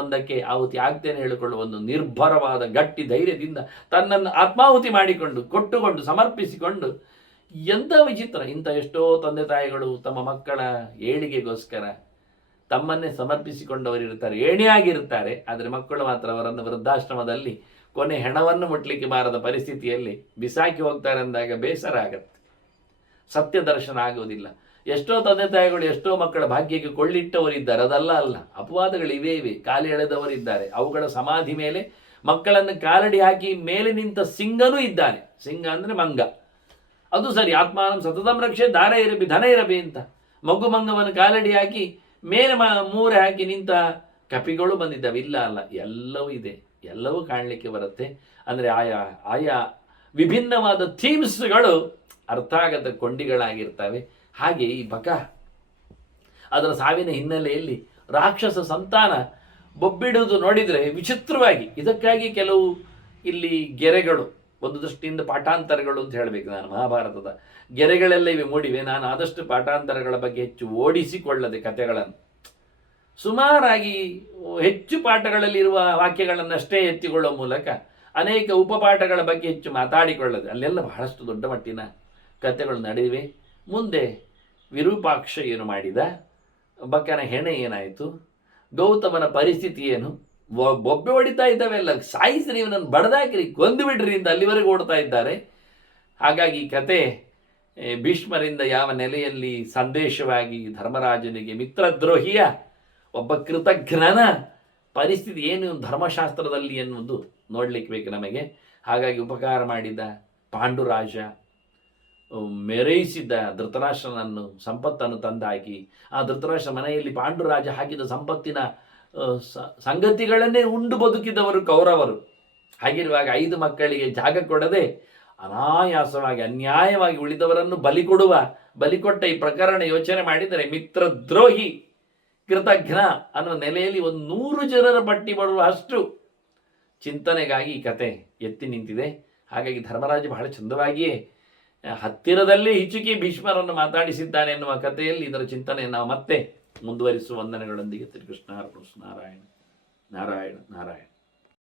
ಒಂದಕ್ಕೆ ಆಹುತಿ ಆಗ್ತೇನೆ ಹೇಳಿಕೊಳ್ಳುವ ಒಂದು ನಿರ್ಭರವಾದ ಗಟ್ಟಿ ಧೈರ್ಯದಿಂದ ತನ್ನನ್ನು ಆತ್ಮಾಹುತಿ ಮಾಡಿಕೊಂಡು, ಕೊಟ್ಟುಕೊಂಡು, ಸಮರ್ಪಿಸಿಕೊಂಡು. ಎಂಥ ವಿಚಿತ್ರ! ಇಂಥ ಎಷ್ಟೋ ತಂದೆ ತಾಯಿಗಳು ತಮ್ಮ ಮಕ್ಕಳ ಏಳಿಗೆಗೋಸ್ಕರ ತಮ್ಮನ್ನೇ ಸಮರ್ಪಿಸಿಕೊಂಡವರಿರ್ತಾರೆ, ಏಣಿಯಾಗಿರ್ತಾರೆ. ಆದರೆ ಮಕ್ಕಳು ಮಾತ್ರ ಅವರನ್ನು ವೃದ್ಧಾಶ್ರಮದಲ್ಲಿ ಕೊನೆ ಹೆಣವನ್ನು ಮುಟ್ಲಿಕ್ಕೆ ಬಾರದ ಪರಿಸ್ಥಿತಿಯಲ್ಲಿ ಬಿಸಾಕಿ ಹೋಗ್ತಾರೆ ಅಂದಾಗ ಬೇಸರ ಆಗತ್ತೆ. ಸತ್ಯ ದರ್ಶನ ಆಗುವುದಿಲ್ಲ. ಎಷ್ಟೋ ತಂದೆ ತಾಯಿಗಳು ಎಷ್ಟೋ ಮಕ್ಕಳ ಭಾಗ್ಯಕ್ಕೆ ಕೊಳ್ಳಿಟ್ಟವರಿದ್ದಾರೆ, ಅಲ್ಲ, ಅಪವಾದಗಳು ಇವೆ. ಕಾಲಿ ಎಳೆದವರಿದ್ದಾರೆ. ಅವುಗಳ ಸಮಾಧಿ ಮೇಲೆ ಮಕ್ಕಳನ್ನು ಕಾಲಡಿ ಹಾಕಿ ಮೇಲೆ ನಿಂತ ಸಿಂಗನೂ ಇದ್ದಾನೆ. ಸಿಂಗ ಅಂದರೆ ಮಂಗ, ಅದು ಸರಿ. ಆತ್ಮಾನಂ ಸತತಂ ರಕ್ಷೆ ದಾರ ಇರಬಿ ಧನ ಇರಬಿ ಅಂತ ಮಗು ಮಂಗವನ್ನು ಕಾಲಡಿ ಹಾಕಿ ಮೇಲೆ ಮೂರೆ ಹಾಕಿ ನಿಂತ ಕಪಿಗಳು ಬಂದಿದ್ದಾವೆ. ಇಲ್ಲ ಅಲ್ಲ, ಎಲ್ಲವೂ ಇದೆ, ಎಲ್ಲವೂ ಕಾಣಲಿಕ್ಕೆ ಬರುತ್ತೆ. ಅಂದರೆ ಆಯಾ ವಿಭಿನ್ನವಾದ ಥೀಮ್ಸ್ಗಳು ಅರ್ಥಾಗತ ಕೊಂಡಿಗಳಾಗಿರ್ತವೆ. ಹಾಗೆ ಈ ಬಕ ಅದರ ಸಾವಿನ ಹಿನ್ನೆಲೆಯಲ್ಲಿ ರಾಕ್ಷಸ ಸಂತಾನ ಬೊಬ್ಬಿಡುವುದು ನೋಡಿದರೆ ವಿಚಿತ್ರವಾಗಿ. ಇದಕ್ಕಾಗಿ ಕೆಲವು ಇಲ್ಲಿ ಗೆರೆಗಳು, ಒಂದು ದೃಷ್ಟಿಯಿಂದ ಪಾಠಾಂತರಗಳು ಅಂತ ಹೇಳಬೇಕು ನಾನು. ಮಹಾಭಾರತದ ಗೆರೆಗಳೆಲ್ಲ ಇವೆ ಮೂಡಿವೆ. ನಾನು ಆದಷ್ಟು ಪಾಠಾಂತರಗಳ ಬಗ್ಗೆ ಹೆಚ್ಚು ಓಡಿಸಿಕೊಳ್ಳದೆ ಕಥೆಗಳನ್ನು ಸುಮಾರಾಗಿ ಹೆಚ್ಚು ಪಾಠಗಳಲ್ಲಿರುವ ವಾಕ್ಯಗಳನ್ನಷ್ಟೇ ಎತ್ತಿಕೊಳ್ಳುವ ಮೂಲಕ ಅನೇಕ ಉಪಪಾಠಗಳ ಬಗ್ಗೆ ಹೆಚ್ಚು ಮಾತಾಡಿಕೊಳ್ಳೋದು, ಅಲ್ಲೆಲ್ಲ ಬಹಳಷ್ಟು ದೊಡ್ಡ ಮಟ್ಟಿನ ಕಥೆಗಳು ನಡೆದಿವೆ. ಮುಂದೆ ವಿರೂಪಾಕ್ಷ ಏನು ಮಾಡಿದ, ಬಕ್ಕನ ಹೆಣೆ ಏನಾಯಿತು, ಗೌತಮನ ಪರಿಸ್ಥಿತಿ ಏನು, ಬೊಬ್ಬೆ ಹೊಡಿತಾ ಇದ್ದಾವೆಲ್ಲ, ಸಾಯಿಸ್ರಿ ಇವನನ್ನು ಬಡದಾಕಿರಿ, ಕೊಂದು ಬಿಡ್ರಿ ಅಂತ ಅಲ್ಲಿವರೆಗೂ ಓಡ್ತಾ ಇದ್ದಾರೆ. ಹಾಗಾಗಿ ಈ ಕತೆ ಭೀಷ್ಮರಿಂದ ಯಾವ ನೆಲೆಯಲ್ಲಿ ಸಂದೇಶವಾಗಿ ಧರ್ಮರಾಜನಿಗೆ ಮಿತ್ರದ್ರೋಹಿಯ ಒಬ್ಬ ಕೃತಜ್ಞನ ಪರಿಸ್ಥಿತಿ ಏನು ಧರ್ಮಶಾಸ್ತ್ರದಲ್ಲಿ ಎನ್ನುವುದು ನೋಡ್ಲಿಕ್ಕೆ ಬೇಕು ನಮಗೆ. ಹಾಗಾಗಿ ಉಪಕಾರ ಮಾಡಿದ ಪಾಂಡುರಾಜ, ಮೆರೈಸಿದ ಧೃತರಾಷ್ಟ್ರನನ್ನು, ಸಂಪತ್ತನ್ನು ತಂದಾಕಿ ಆ ಧೃತರಾಷ್ಟ್ರ ಮನೆಯಲ್ಲಿ ಪಾಂಡುರಾಜ ಹಾಕಿದ ಸಂಪತ್ತಿನ ಸಂಗತಿಗಳನ್ನೇ ಉಂಡು ಬದುಕಿದವರು ಕೌರವರು. ಹಾಗಿರುವಾಗ 5 ಮಕ್ಕಳಿಗೆ ಜಾಗ ಕೊಡದೆ ಅನಾಯಾಸವಾಗಿ ಅನ್ಯಾಯವಾಗಿ ಉಳಿದವರನ್ನು ಬಲಿಕೊಟ್ಟ ಈ ಪ್ರಕರಣ ಯೋಚನೆ ಮಾಡಿದರೆ ಮಿತ್ರದ್ರೋಹಿ ಕೃತಜ್ಞ ಅನ್ನೋ ನೆಲೆಯಲ್ಲಿ 100 ಜನರ ಪಟ್ಟಿ ಬರುವ ಅಷ್ಟು ಚಿಂತನೆಗಾಗಿ ಈ ಕತೆ ಎತ್ತಿ ನಿಂತಿದೆ. ಹಾಗಾಗಿ ಧರ್ಮರಾಜ ಬಹಳ ಚಂದವಾಗಿಯೇ ಹತ್ತಿರದಲ್ಲೇ ಹಿಚುಕಿ ಭೀಷ್ಮರನ್ನು ಮಾತಾಡಿಸಿದ್ದಾನೆ ಎನ್ನುವ ಕಥೆಯಲ್ಲಿ ಇದರ ಚಿಂತನೆಯನ್ನು ನಾವು ಮತ್ತೆ ಮುಂದುವರಿಸುವ ವಂದನೆಗಳೊಂದಿಗೆ. ಶ್ರೀಕೃಷ್ಣ ಅರ್ಪಣಮಸ್ತು. ನಾರಾಯಣ ನಾರಾಯಣ ನಾರಾಯಣ.